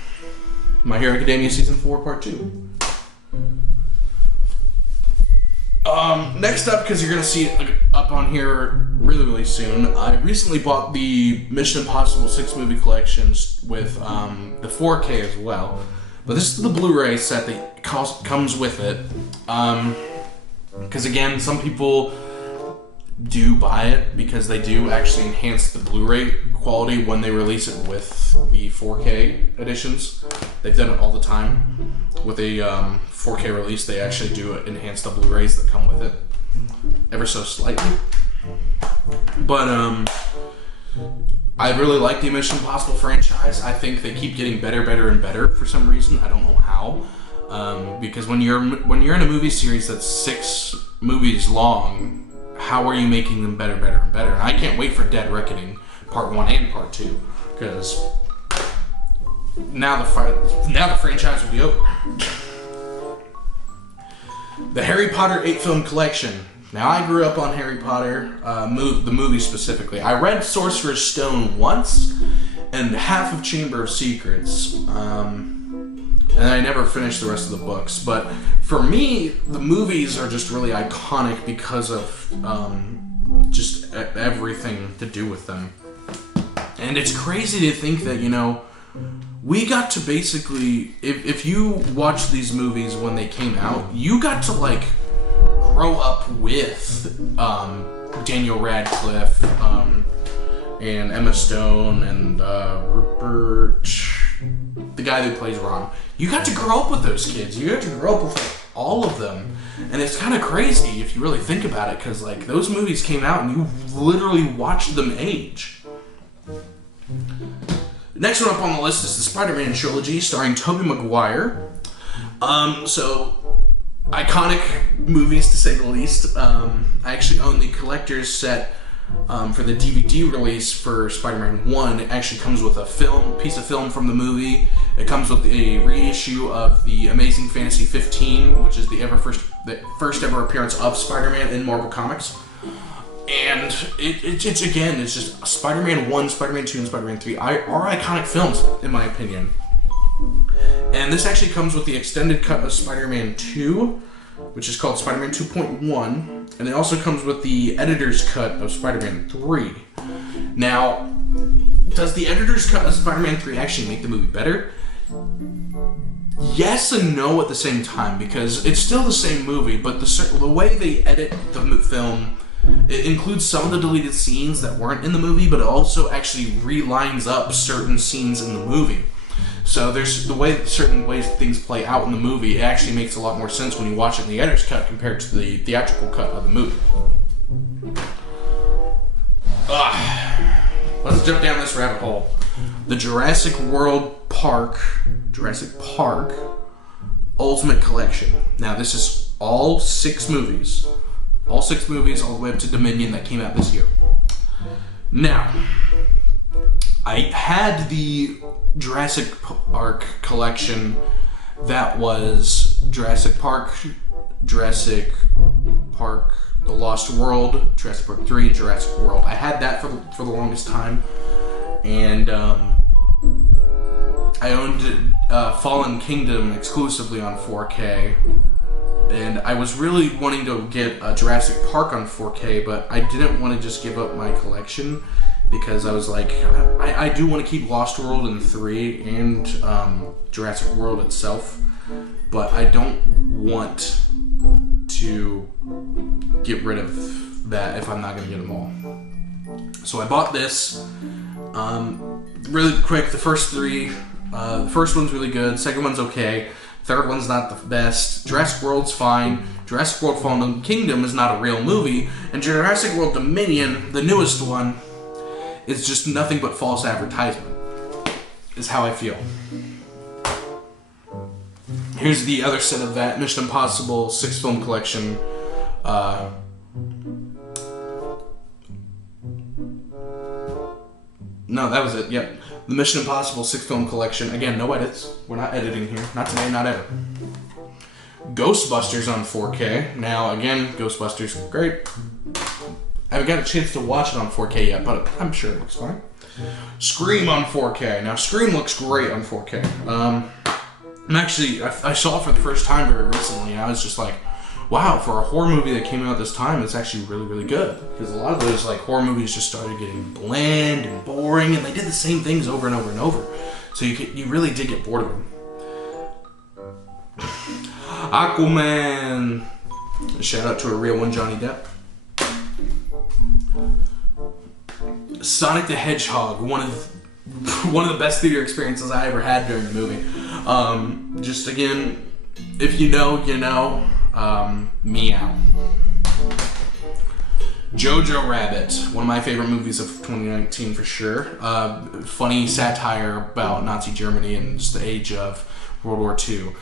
My Hero Academia Season 4 Part 2. Next up, because you're going to see it up on here really, really soon, I recently bought the Mission Impossible 6 movie collections with the 4K as well. But this is the Blu-ray set that comes with it. Because again, some people do buy it because they do actually enhance the Blu-ray quality when they release it with the 4K editions. They've done it all the time. With a 4K release, they actually do enhance the Blu-rays that come with it. ever so slightly. But I really like the Mission Impossible franchise. I think they keep getting better, and better for some reason. I don't know how. Because when you're in a movie series that's 6 movies long, how are you making them better, and better? And I can't wait for Dead Reckoning Part 1 and Part 2, because now the franchise will be over. The Harry Potter 8-film collection. Now, I grew up on Harry Potter, the movie specifically. I read Sorcerer's Stone once, and half of Chamber of Secrets, and I never finished the rest of the books. But for me, the movies are just really iconic because of just everything to do with them. And it's crazy to think that, we got to basically, if you watch these movies when they came out, you got to, grow up with Daniel Radcliffe and Emma Stone and Rupert, the guy who plays Ron. You got to grow up with those kids. You got to grow up with all of them. And it's kind of crazy if you really think about it, because those movies came out and you literally watched them age. Next one up on the list is the Spider-Man trilogy starring Tobey Maguire. So iconic movies to say the least. I actually own the collector's set for the DVD release for Spider-Man 1. It actually comes with a piece of film from the movie. It comes with a reissue of the Amazing Fantasy 15, which is the first ever appearance of Spider-Man in Marvel Comics. And it's just Spider-Man 1, Spider-Man 2, and Spider-Man 3 are iconic films, in my opinion. And this actually comes with the extended cut of Spider-Man 2, which is called Spider-Man 2.1, and it also comes with the editor's cut of Spider-Man 3. Now, does the editor's cut of Spider-Man 3 actually make the movie better? Yes and no at the same time, because it's still the same movie, but the way they edit the film, it includes some of the deleted scenes that weren't in the movie, but it also actually relines up certain scenes in the movie. So there's certain ways things play out in the movie. It actually makes a lot more sense when you watch it in the editor's cut compared to the theatrical cut of the movie. Let's jump down this rabbit hole. The Jurassic Park Ultimate Collection. Now this is all 6 movies. All 6 movies all the way up to Dominion that came out this year. Now, I had the Jurassic Park collection that was Jurassic Park, The Lost World, Jurassic Park 3, and Jurassic World. I had that for the longest time, and I owned Fallen Kingdom exclusively on 4K, and I was really wanting to get Jurassic Park on 4K, but I didn't want to just give up my collection, because I was like, I do want to keep Lost World and 3 and Jurassic World itself, but I don't want to get rid of that if I'm not going to get them all. So I bought this. Really quick, the first 3, the first one's really good, second one's okay, third one's not the best, Jurassic World's fine, Jurassic World Fallen Kingdom is not a real movie, and Jurassic World Dominion, the newest one, is just nothing but false advertisement, is how I feel. Here's the other set of that Mission Impossible 6-film collection. No, that was it, yep. The Mission Impossible 6-film collection. Again, no edits. We're not editing here. Not today, not ever. Ghostbusters on 4K. Now, again, Ghostbusters, great. I haven't got a chance to watch it on 4K yet, but I'm sure it looks fine. Scream on 4K. Now, Scream looks great on 4K. I saw it for the first time very recently, and I was just like, wow, for a horror movie that came out this time, it's actually really, really good. Because a lot of those horror movies just started getting bland and boring, and they did the same things over and over and over. So you really did get bored of them. Aquaman. A shout out to a real one, Johnny Depp. Sonic the Hedgehog, one of the best theater experiences I ever had during the movie. Just again, if you know, you know. Meow. Jojo Rabbit, one of my favorite movies of 2019 for sure. Funny satire about Nazi Germany and just the age of World War II.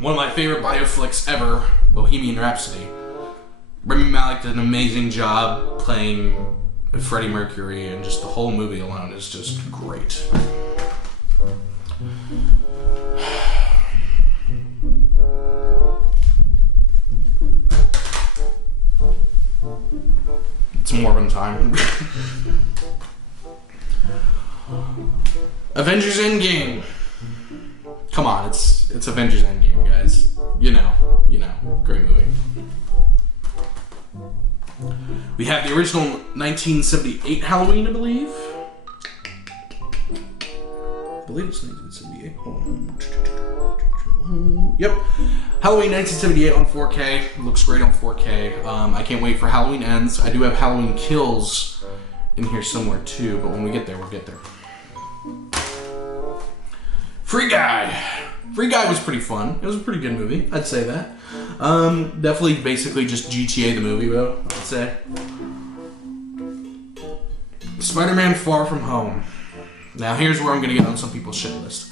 One of my favorite bioflicks ever, Bohemian Rhapsody. Rami Malek did an amazing job playing Freddie Mercury, and just the whole movie alone is just great. It's Morbin time. Avengers Endgame. Come on, it's Avengers Endgame, guys. You know, great movie. We have the original 1978 Halloween, I believe. I believe it's 1978. Yep. Halloween 1978 on 4K. Looks great on 4K. I can't wait for Halloween Ends. I do have Halloween Kills in here somewhere too, but when we get there, we'll get there. Free Guy. Free Guy was pretty fun. It was a pretty good movie, I'd say that. Definitely basically just GTA the movie, though, I'd say. Spider-Man Far From Home. Now, here's where I'm going to get on some people's shit list.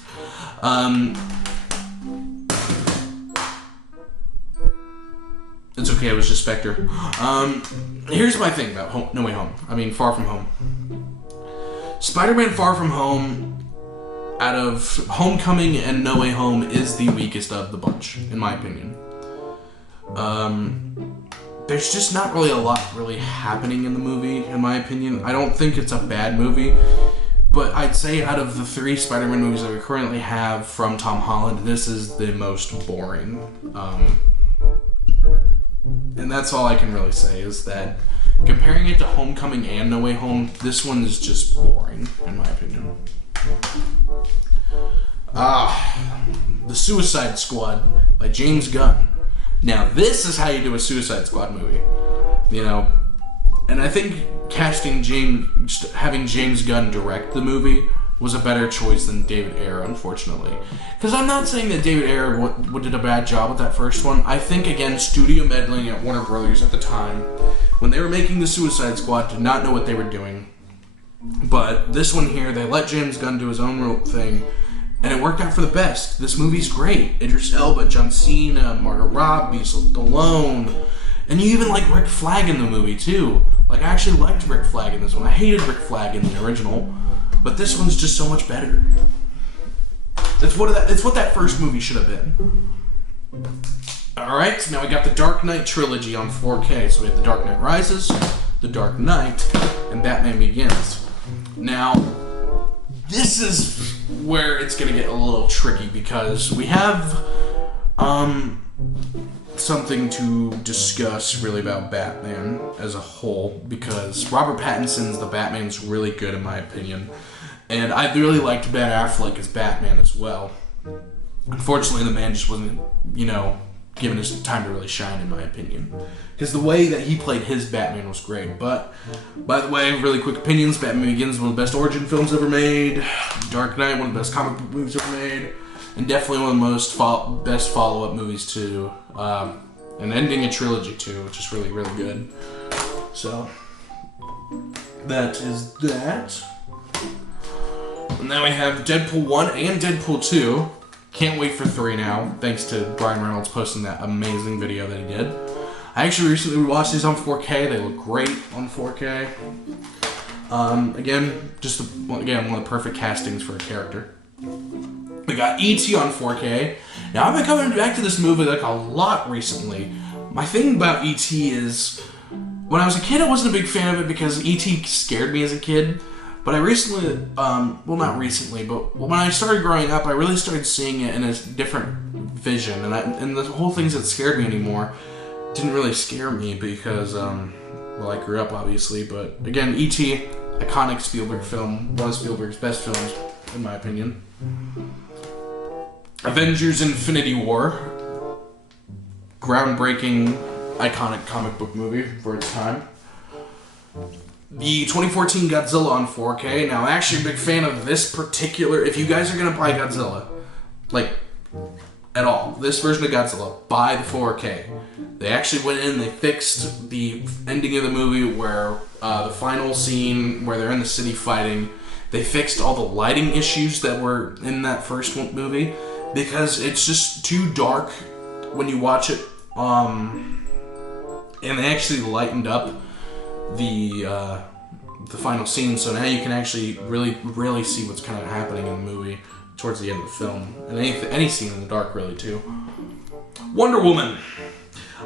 It's okay, it was just Spectre. Here's my thing about No Way Home. Far From Home. Spider-Man Far From Home, out of Homecoming and No Way Home, is the weakest of the bunch, in my opinion. There's just not really a lot really happening in the movie, in my opinion. I don't think it's a bad movie, but I'd say out of the 3 Spider-Man movies that we currently have from Tom Holland, this is the most boring. And that's all I can really say, is that comparing it to Homecoming and No Way Home, this one is just boring, in my opinion. The Suicide Squad by James Gunn. Now, this is how you do a Suicide Squad movie. And I think having James Gunn direct the movie was a better choice than David Ayer, unfortunately. Because I'm not saying that David Ayer did a bad job with that first one. I think, again, studio meddling at Warner Brothers at the time, when they were making the Suicide Squad, did not know what they were doing. But this one here, they let James Gunn do his own thing, and it worked out for the best. This movie's great. Idris Elba, John Cena, Margot Robbie, Stallone, and you even like Rick Flag in the movie too. I actually liked Rick Flag in this one. I hated Rick Flag in the original, but this one's just so much better. It's what that first movie should have been. Alright, so now we got the Dark Knight trilogy on 4K. So we have The Dark Knight Rises, The Dark Knight, and Batman Begins. Now, this is where it's going to get a little tricky, because we have something to discuss really about Batman as a whole, because Robert Pattinson's The Batman's really good in my opinion, and I really liked Ben Affleck as Batman as well. Unfortunately, the man just wasn't, given his time to really shine, in my opinion, because the way that he played his Batman was great. But, by the way, really quick opinions, Batman Begins is one of the best origin films ever made, Dark Knight, one of the best comic book movies ever made, and definitely one of the most best follow-up movies to, and ending a trilogy too, which is really, really good. So, that is that. And now we have Deadpool 1 and Deadpool 2. Can't wait for 3 now, thanks to Brian Reynolds posting that amazing video that he did. I actually recently watched these on 4K. They look great on 4K. Again, one of the perfect castings for a character. We got E.T. on 4K. Now, I've been coming back to this movie a lot recently. My thing about E.T. is, when I was a kid, I wasn't a big fan of it because E.T. scared me as a kid. But I recently, not recently, but when I started growing up, I really started seeing it in a different vision. And the whole things that scared me anymore didn't really scare me because, I grew up, obviously. But again, E.T., iconic Spielberg film, one of Spielberg's best films, in my opinion. Avengers Infinity War. Groundbreaking, iconic comic book movie for its time. The 2014 Godzilla on 4K. Now, I'm actually a big fan of this particular... If you guys are going to buy Godzilla, at all. This version of Godzilla, by the 4K. They actually went in and they fixed the ending of the movie where the final scene where they're in the city fighting. They fixed all the lighting issues that were in that first movie because it's just too dark when you watch it. And they actually lightened up the final scene, so now you can actually really see what's kind of happening in the movie towards the end of the film, and any scene in the dark really too. Wonder Woman.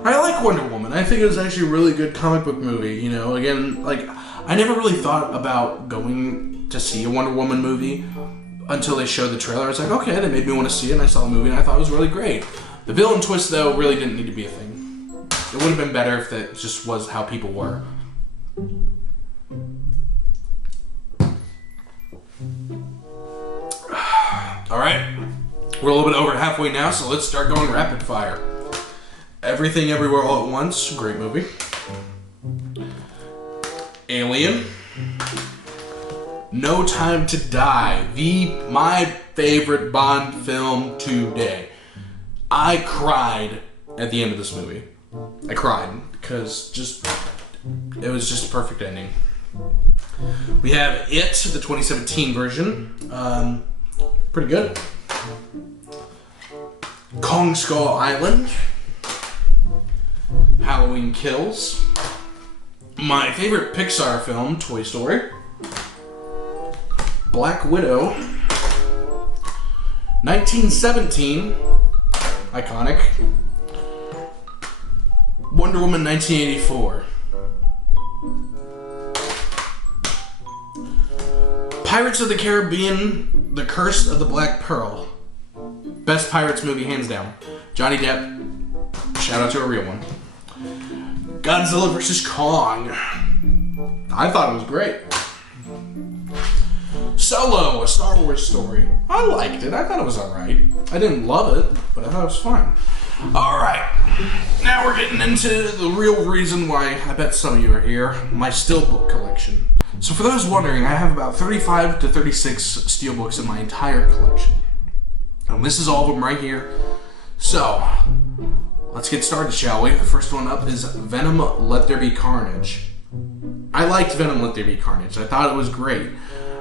I like Wonder Woman. I think it was actually a really good comic book movie. You know, again, like I never really thought about going to see a Wonder Woman movie until they showed the trailer. I was like, okay, they made me want to see it, and I saw the movie, and I thought it was really great. The villain twist, though, really didn't need to be a thing. It would have been better if that just was how people were. Alright, we're a little bit over halfway now, so let's start going rapid fire. Everything Everywhere All at Once, great movie. Alien. No Time to Die, my favorite Bond film today. I cried at the end of this movie. I cried because it was just a perfect ending. We have It, the 2017 version. Pretty good. Kong Skull Island. Halloween Kills. My favorite Pixar film, Toy Story. Black Widow. 1917. Iconic. Wonder Woman 1984. Pirates of the Caribbean, The Curse of the Black Pearl. Best Pirates movie, hands down. Johnny Depp. Shout out to a real one. Godzilla vs. Kong. I thought it was great. Solo, A Star Wars Story. I liked it. I thought it was alright. I didn't love it, but I thought it was fine. Alright. Now we're getting into the real reason why I bet some of you are here. My steelbook collection. So for those wondering, I have about 35 to 36 steelbooks in my entire collection. And this is all of them right here. So, let's get started, shall we? The first one up is Venom Let There Be Carnage. I liked Venom Let There Be Carnage. I thought it was great.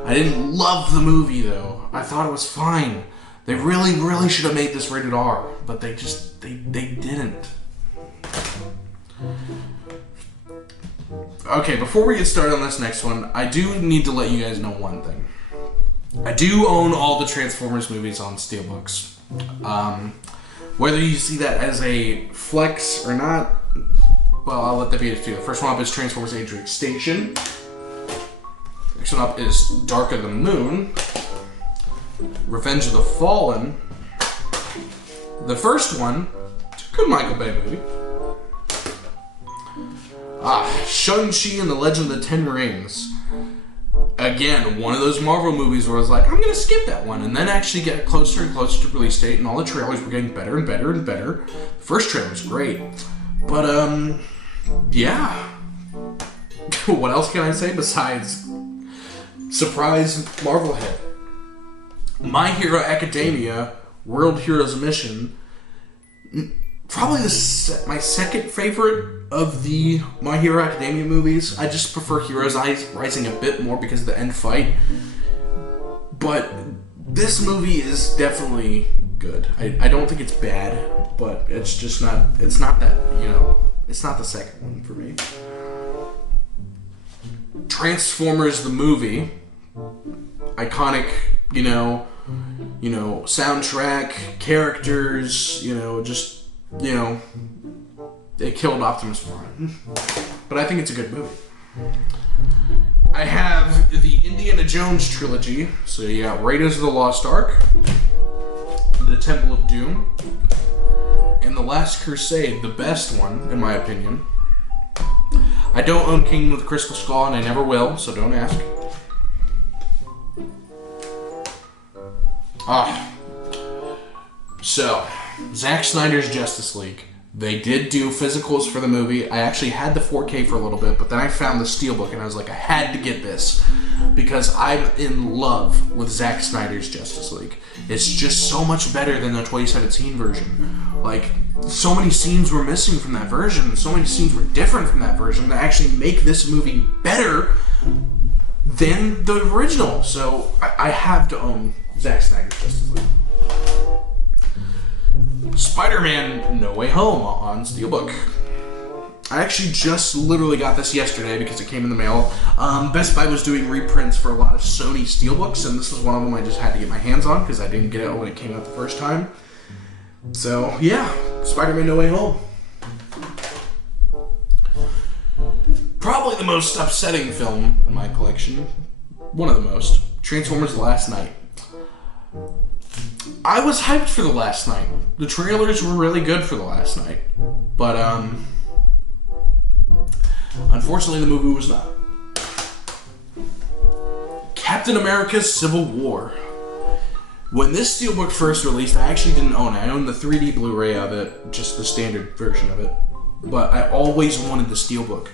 I didn't love the movie, though. I thought it was fine. They really should have made this rated R, but they didn't. Okay, before we get started on this next one, I do need to let you guys know one thing. I do own all the Transformers movies on steelbooks. Whether you see that as a flex or not, well, I'll let that be it too. The first one up is Transformers Age of Extinction. Next one up is Dark of the Moon. Revenge of the Fallen. The first one, it's a good Michael Bay movie. Shang-Chi and the Legend of the Ten Rings. Again, one of those Marvel movies where I was like, I'm gonna skip that one, and then actually get closer and closer to release date, and all the trailers were getting better and better and better. The first trailer was great. But, yeah. What else can I say besides surprise Marvel hit? My Hero Academia, World Heroes Mission, probably my second favorite of the My Hero Academia movies. I just prefer Heroes Rising a bit more because of the end fight. But this movie is definitely good. I don't think it's bad, but it's just not, it's not that, it's not the second one for me. Transformers the movie. Iconic, soundtrack, characters, they killed Optimus Prime. But I think it's a good movie. I have the Indiana Jones trilogy. So you got Raiders of the Lost Ark, The Temple of Doom, and The Last Crusade, the best one, in my opinion. I don't own Kingdom of the Crystal Skull, and I never will, so don't ask. So, Zack Snyder's Justice League. They did do physicals for the movie. I actually had the 4K for a little bit, but then I found the Steelbook, and I was like, I had to get this because I'm in love with Zack Snyder's Justice League. It's just so much better than the 2017 version. Like, so many scenes were missing from that version, so many scenes were different from that version that actually make this movie better than the original. So I have to own Zack Snyder's Justice League. Spider-Man No Way Home on Steelbook. I actually just literally got this yesterday because it came in the mail. Best Buy was doing reprints for a lot of Sony Steelbooks, and this was one of them I just had to get my hands on because I didn't get it when it came out the first time. So, yeah, Spider-Man No Way Home. Probably the most upsetting film in my collection. One of the most. Transformers The Last Night. I was hyped for The Last Night. The trailers were really good for The Last Night. But, unfortunately the movie was not. Captain America Civil War. When this Steelbook first released, I actually didn't own it. I owned the 3D Blu-ray of it, just the standard version of it. But I always wanted the Steelbook.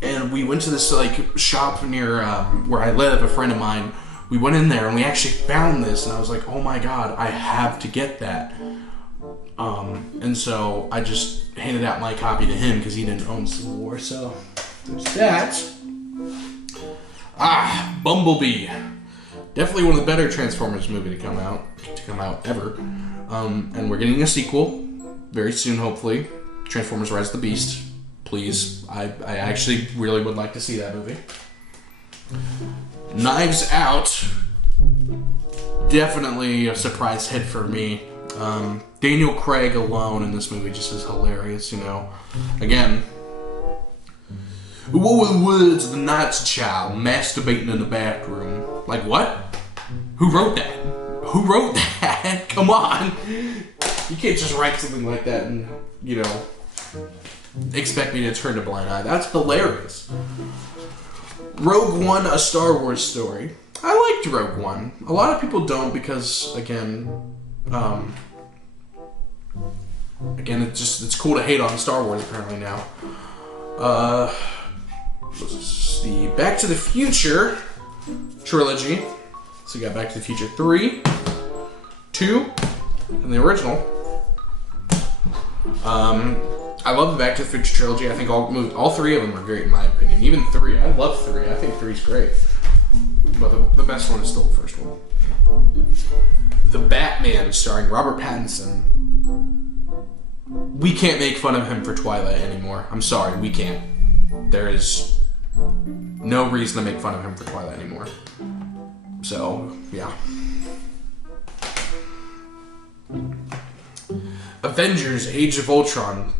And we went to this shop near where I live, a friend of mine. We went in there and we actually found this, and I was like, oh my god, I have to get that. And so I just handed out my copy to him because he didn't own Civil War, so there's that. Bumblebee. Definitely one of the better Transformers movie to come out ever. And we're getting a sequel very soon, hopefully. Transformers Rise of the Beast. Please. I actually really would like to see that movie. Knives Out. Definitely a surprise hit for me. Daniel Craig alone in this movie just is hilarious, you know. Again, what were the words of the Night's Child masturbating in the bathroom? Like, what? Who wrote that? Who wrote that? Come on. You can't just write something like that and, you know, expect me to turn a blind eye. That's hilarious. Rogue One, A Star Wars Story. I liked Rogue One. A lot of people don't because, again, it's cool to hate on Star Wars apparently now. The Back to the Future trilogy. So we got Back to the Future 3, 2, and the original. I love the Back to the Future trilogy. I think all three of them are great in my opinion. Even 3. I love 3. I think 3's great. But the best one is still the first one. The Batman starring Robert Pattinson. We can't make fun of him for Twilight anymore. I'm sorry, we can't. There is no reason to make fun of him for Twilight anymore. So, yeah. Avengers Age of Ultron.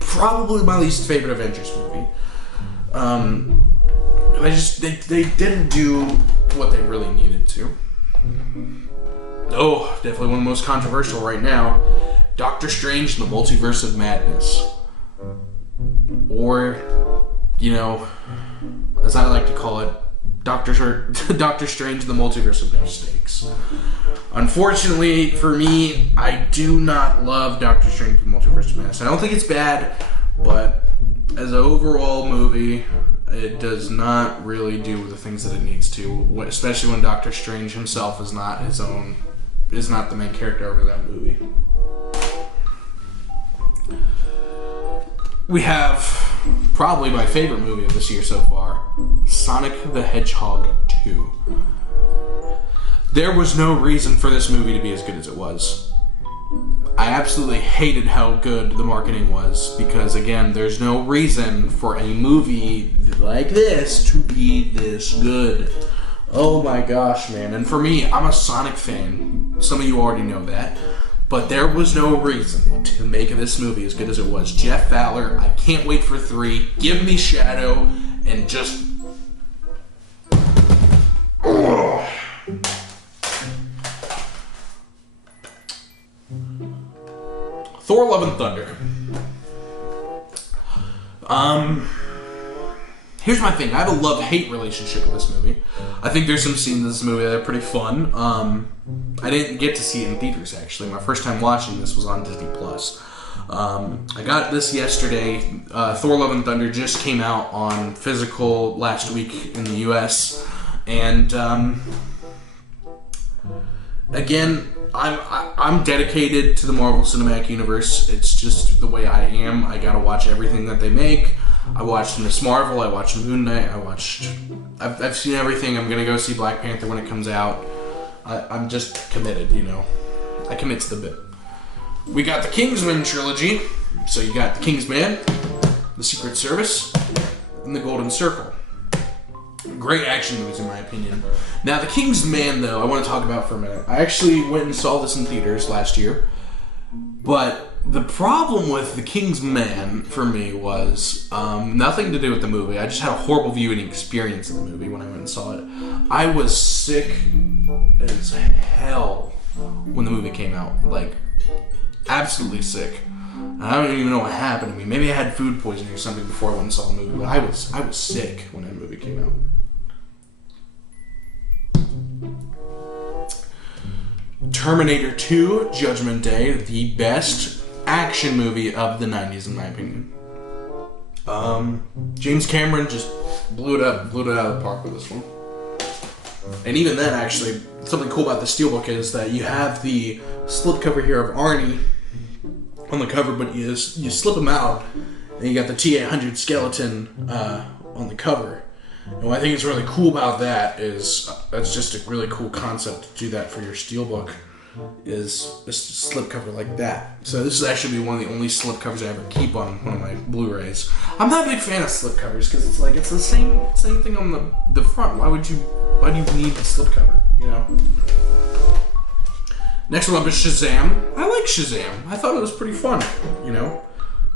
Probably my least favorite Avengers movie. They didn't do what they really needed to. Oh, definitely one of the most controversial right now. Doctor Strange and the Multiverse of Madness. Or, you know, as I like to call it, Doctor Strange and the Multiverse of No Stakes. Unfortunately, for me, I do not love Doctor Strange and the Multiverse of Madness. I don't think it's bad, but as an overall movie, it does not really do the things that it needs to, especially when Doctor Strange himself is not the main character over that movie. We have probably my favorite movie of this year so far, Sonic the Hedgehog 2. There was no reason for this movie to be as good as it was. I absolutely hated how good the marketing was because, again, there's no reason for a movie like this to be this good. Oh my gosh, man. And for me, I'm a Sonic fan. Some of you already know that. But there was no reason to make this movie as good as it was. Jeff Fowler, I can't wait for 3. Give me Shadow and just... Thor Love and Thunder. Here's my thing. I have a love-hate relationship with this movie. I think there's some scenes in this movie that are pretty fun. I didn't get to see it in theaters, actually. My first time watching this was on Disney+. I got this yesterday. Thor: Love and Thunder just came out on physical last week in the US, and again, I'm dedicated to the Marvel Cinematic Universe. It's just the way I am. I gotta watch everything that they make. I watched Miss Marvel. I watched Moon Knight. I've seen everything. I'm gonna go see Black Panther when it comes out. I'm just committed, you know. I commit to the bit. We got the Kingsman trilogy. So you got the Kingsman, the Secret Service, and the Golden Circle. Great action movies in my opinion. Now the Kingsman though, I want to talk about for a minute. I actually went and saw this in theaters last year. But the problem with the Kingsman for me was nothing to do with the movie. I just had a horrible viewing experience of the movie when I went and saw it. I was sick as hell when the movie came out. Like, absolutely sick. And I don't even know what happened to me. Maybe I had food poisoning or something before I went and saw the movie. But I was sick when that movie came out. Terminator 2, Judgment Day, the best action movie of the 90s in my opinion. James Cameron just blew it out of the park with this one. And even then, actually, something cool about the Steelbook is that you have the slipcover here of Arnie on the cover, but you slip him out, and you got the T-800 skeleton on the cover. And what I think is really cool about that is that's just a really cool concept to do that for your Steelbook, is a slipcover like that. So this is actually one of the only slipcovers I ever keep on one of my Blu-rays. I'm not a big fan of slipcovers because it's like it's the same thing on the front. Why do you need the slipcover? You know. Next one up is Shazam. I like Shazam. I thought it was pretty fun. You know,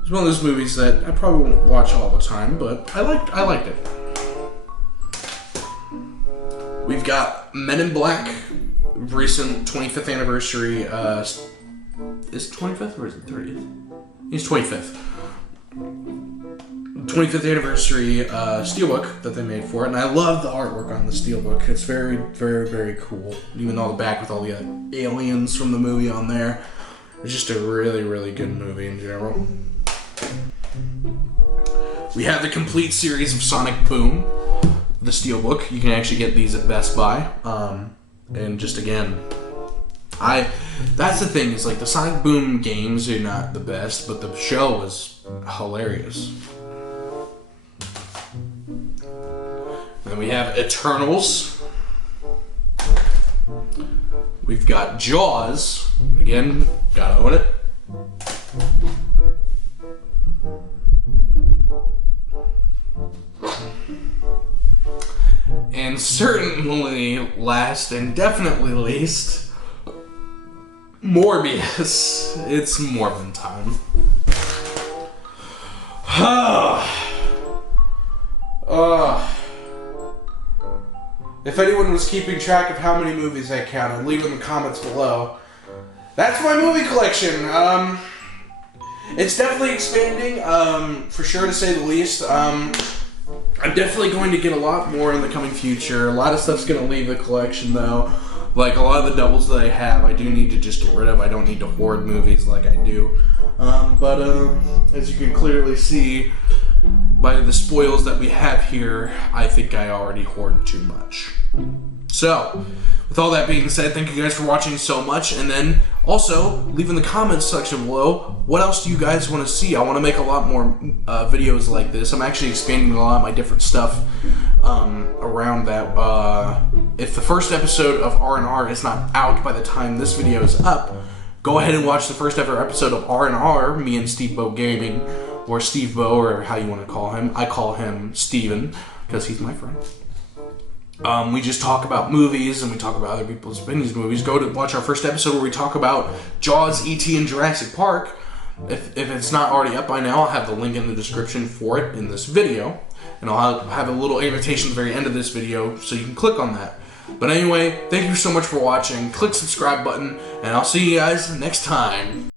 it's one of those movies that I probably won't watch all the time, but I liked it. We've got Men in Black, recent 25th anniversary. Is it 25th or is it 30th? It's 25th. 25th anniversary Steelbook that they made for it, and I love the artwork on the Steelbook. It's very, very, very cool. Even on the back with all the aliens from the movie on there. It's just a really, really good movie in general. We have the complete series of Sonic Boom, the Steelbook. You can actually get these at Best Buy. And just again, that's the thing, is like the Sonic Boom games are not the best, but the show was hilarious. Then we have Eternals. We've got Jaws. Again, gotta own it. And certainly last and definitely least, Morbius. It's Morbin time. If anyone was keeping track of how many movies I counted, leave in the comments below. That's my movie collection. It's definitely expanding, for sure to say the least. I'm definitely going to get a lot more in the coming future. A lot of stuff's going to leave the collection, though. Like, a lot of the doubles that I have, I do need to just get rid of. I don't need to hoard movies like I do. But as you can clearly see by the spoils that we have here, I think I already hoard too much. So, with all that being said, thank you guys for watching so much, and then also leave in the comments section below what else do you guys want to see. I want to make a lot more videos like this. I'm actually expanding a lot of my different stuff around that. If the first episode of R&R is not out by the time this video is up, go ahead and watch the first ever episode of R&R, me and Steve Bo Gaming, or Steve Bo, or how you want to call him. I call him Steven, because he's my friend. We just talk about movies, and we talk about other people's opinions of movies. Go to watch our first episode where we talk about Jaws, E.T., and Jurassic Park. If it's not already up by now, I'll have the link in the description for it in this video. And I'll have a little invitation at the very end of this video, so you can click on that. But anyway, thank you so much for watching. Click the subscribe button, and I'll see you guys next time.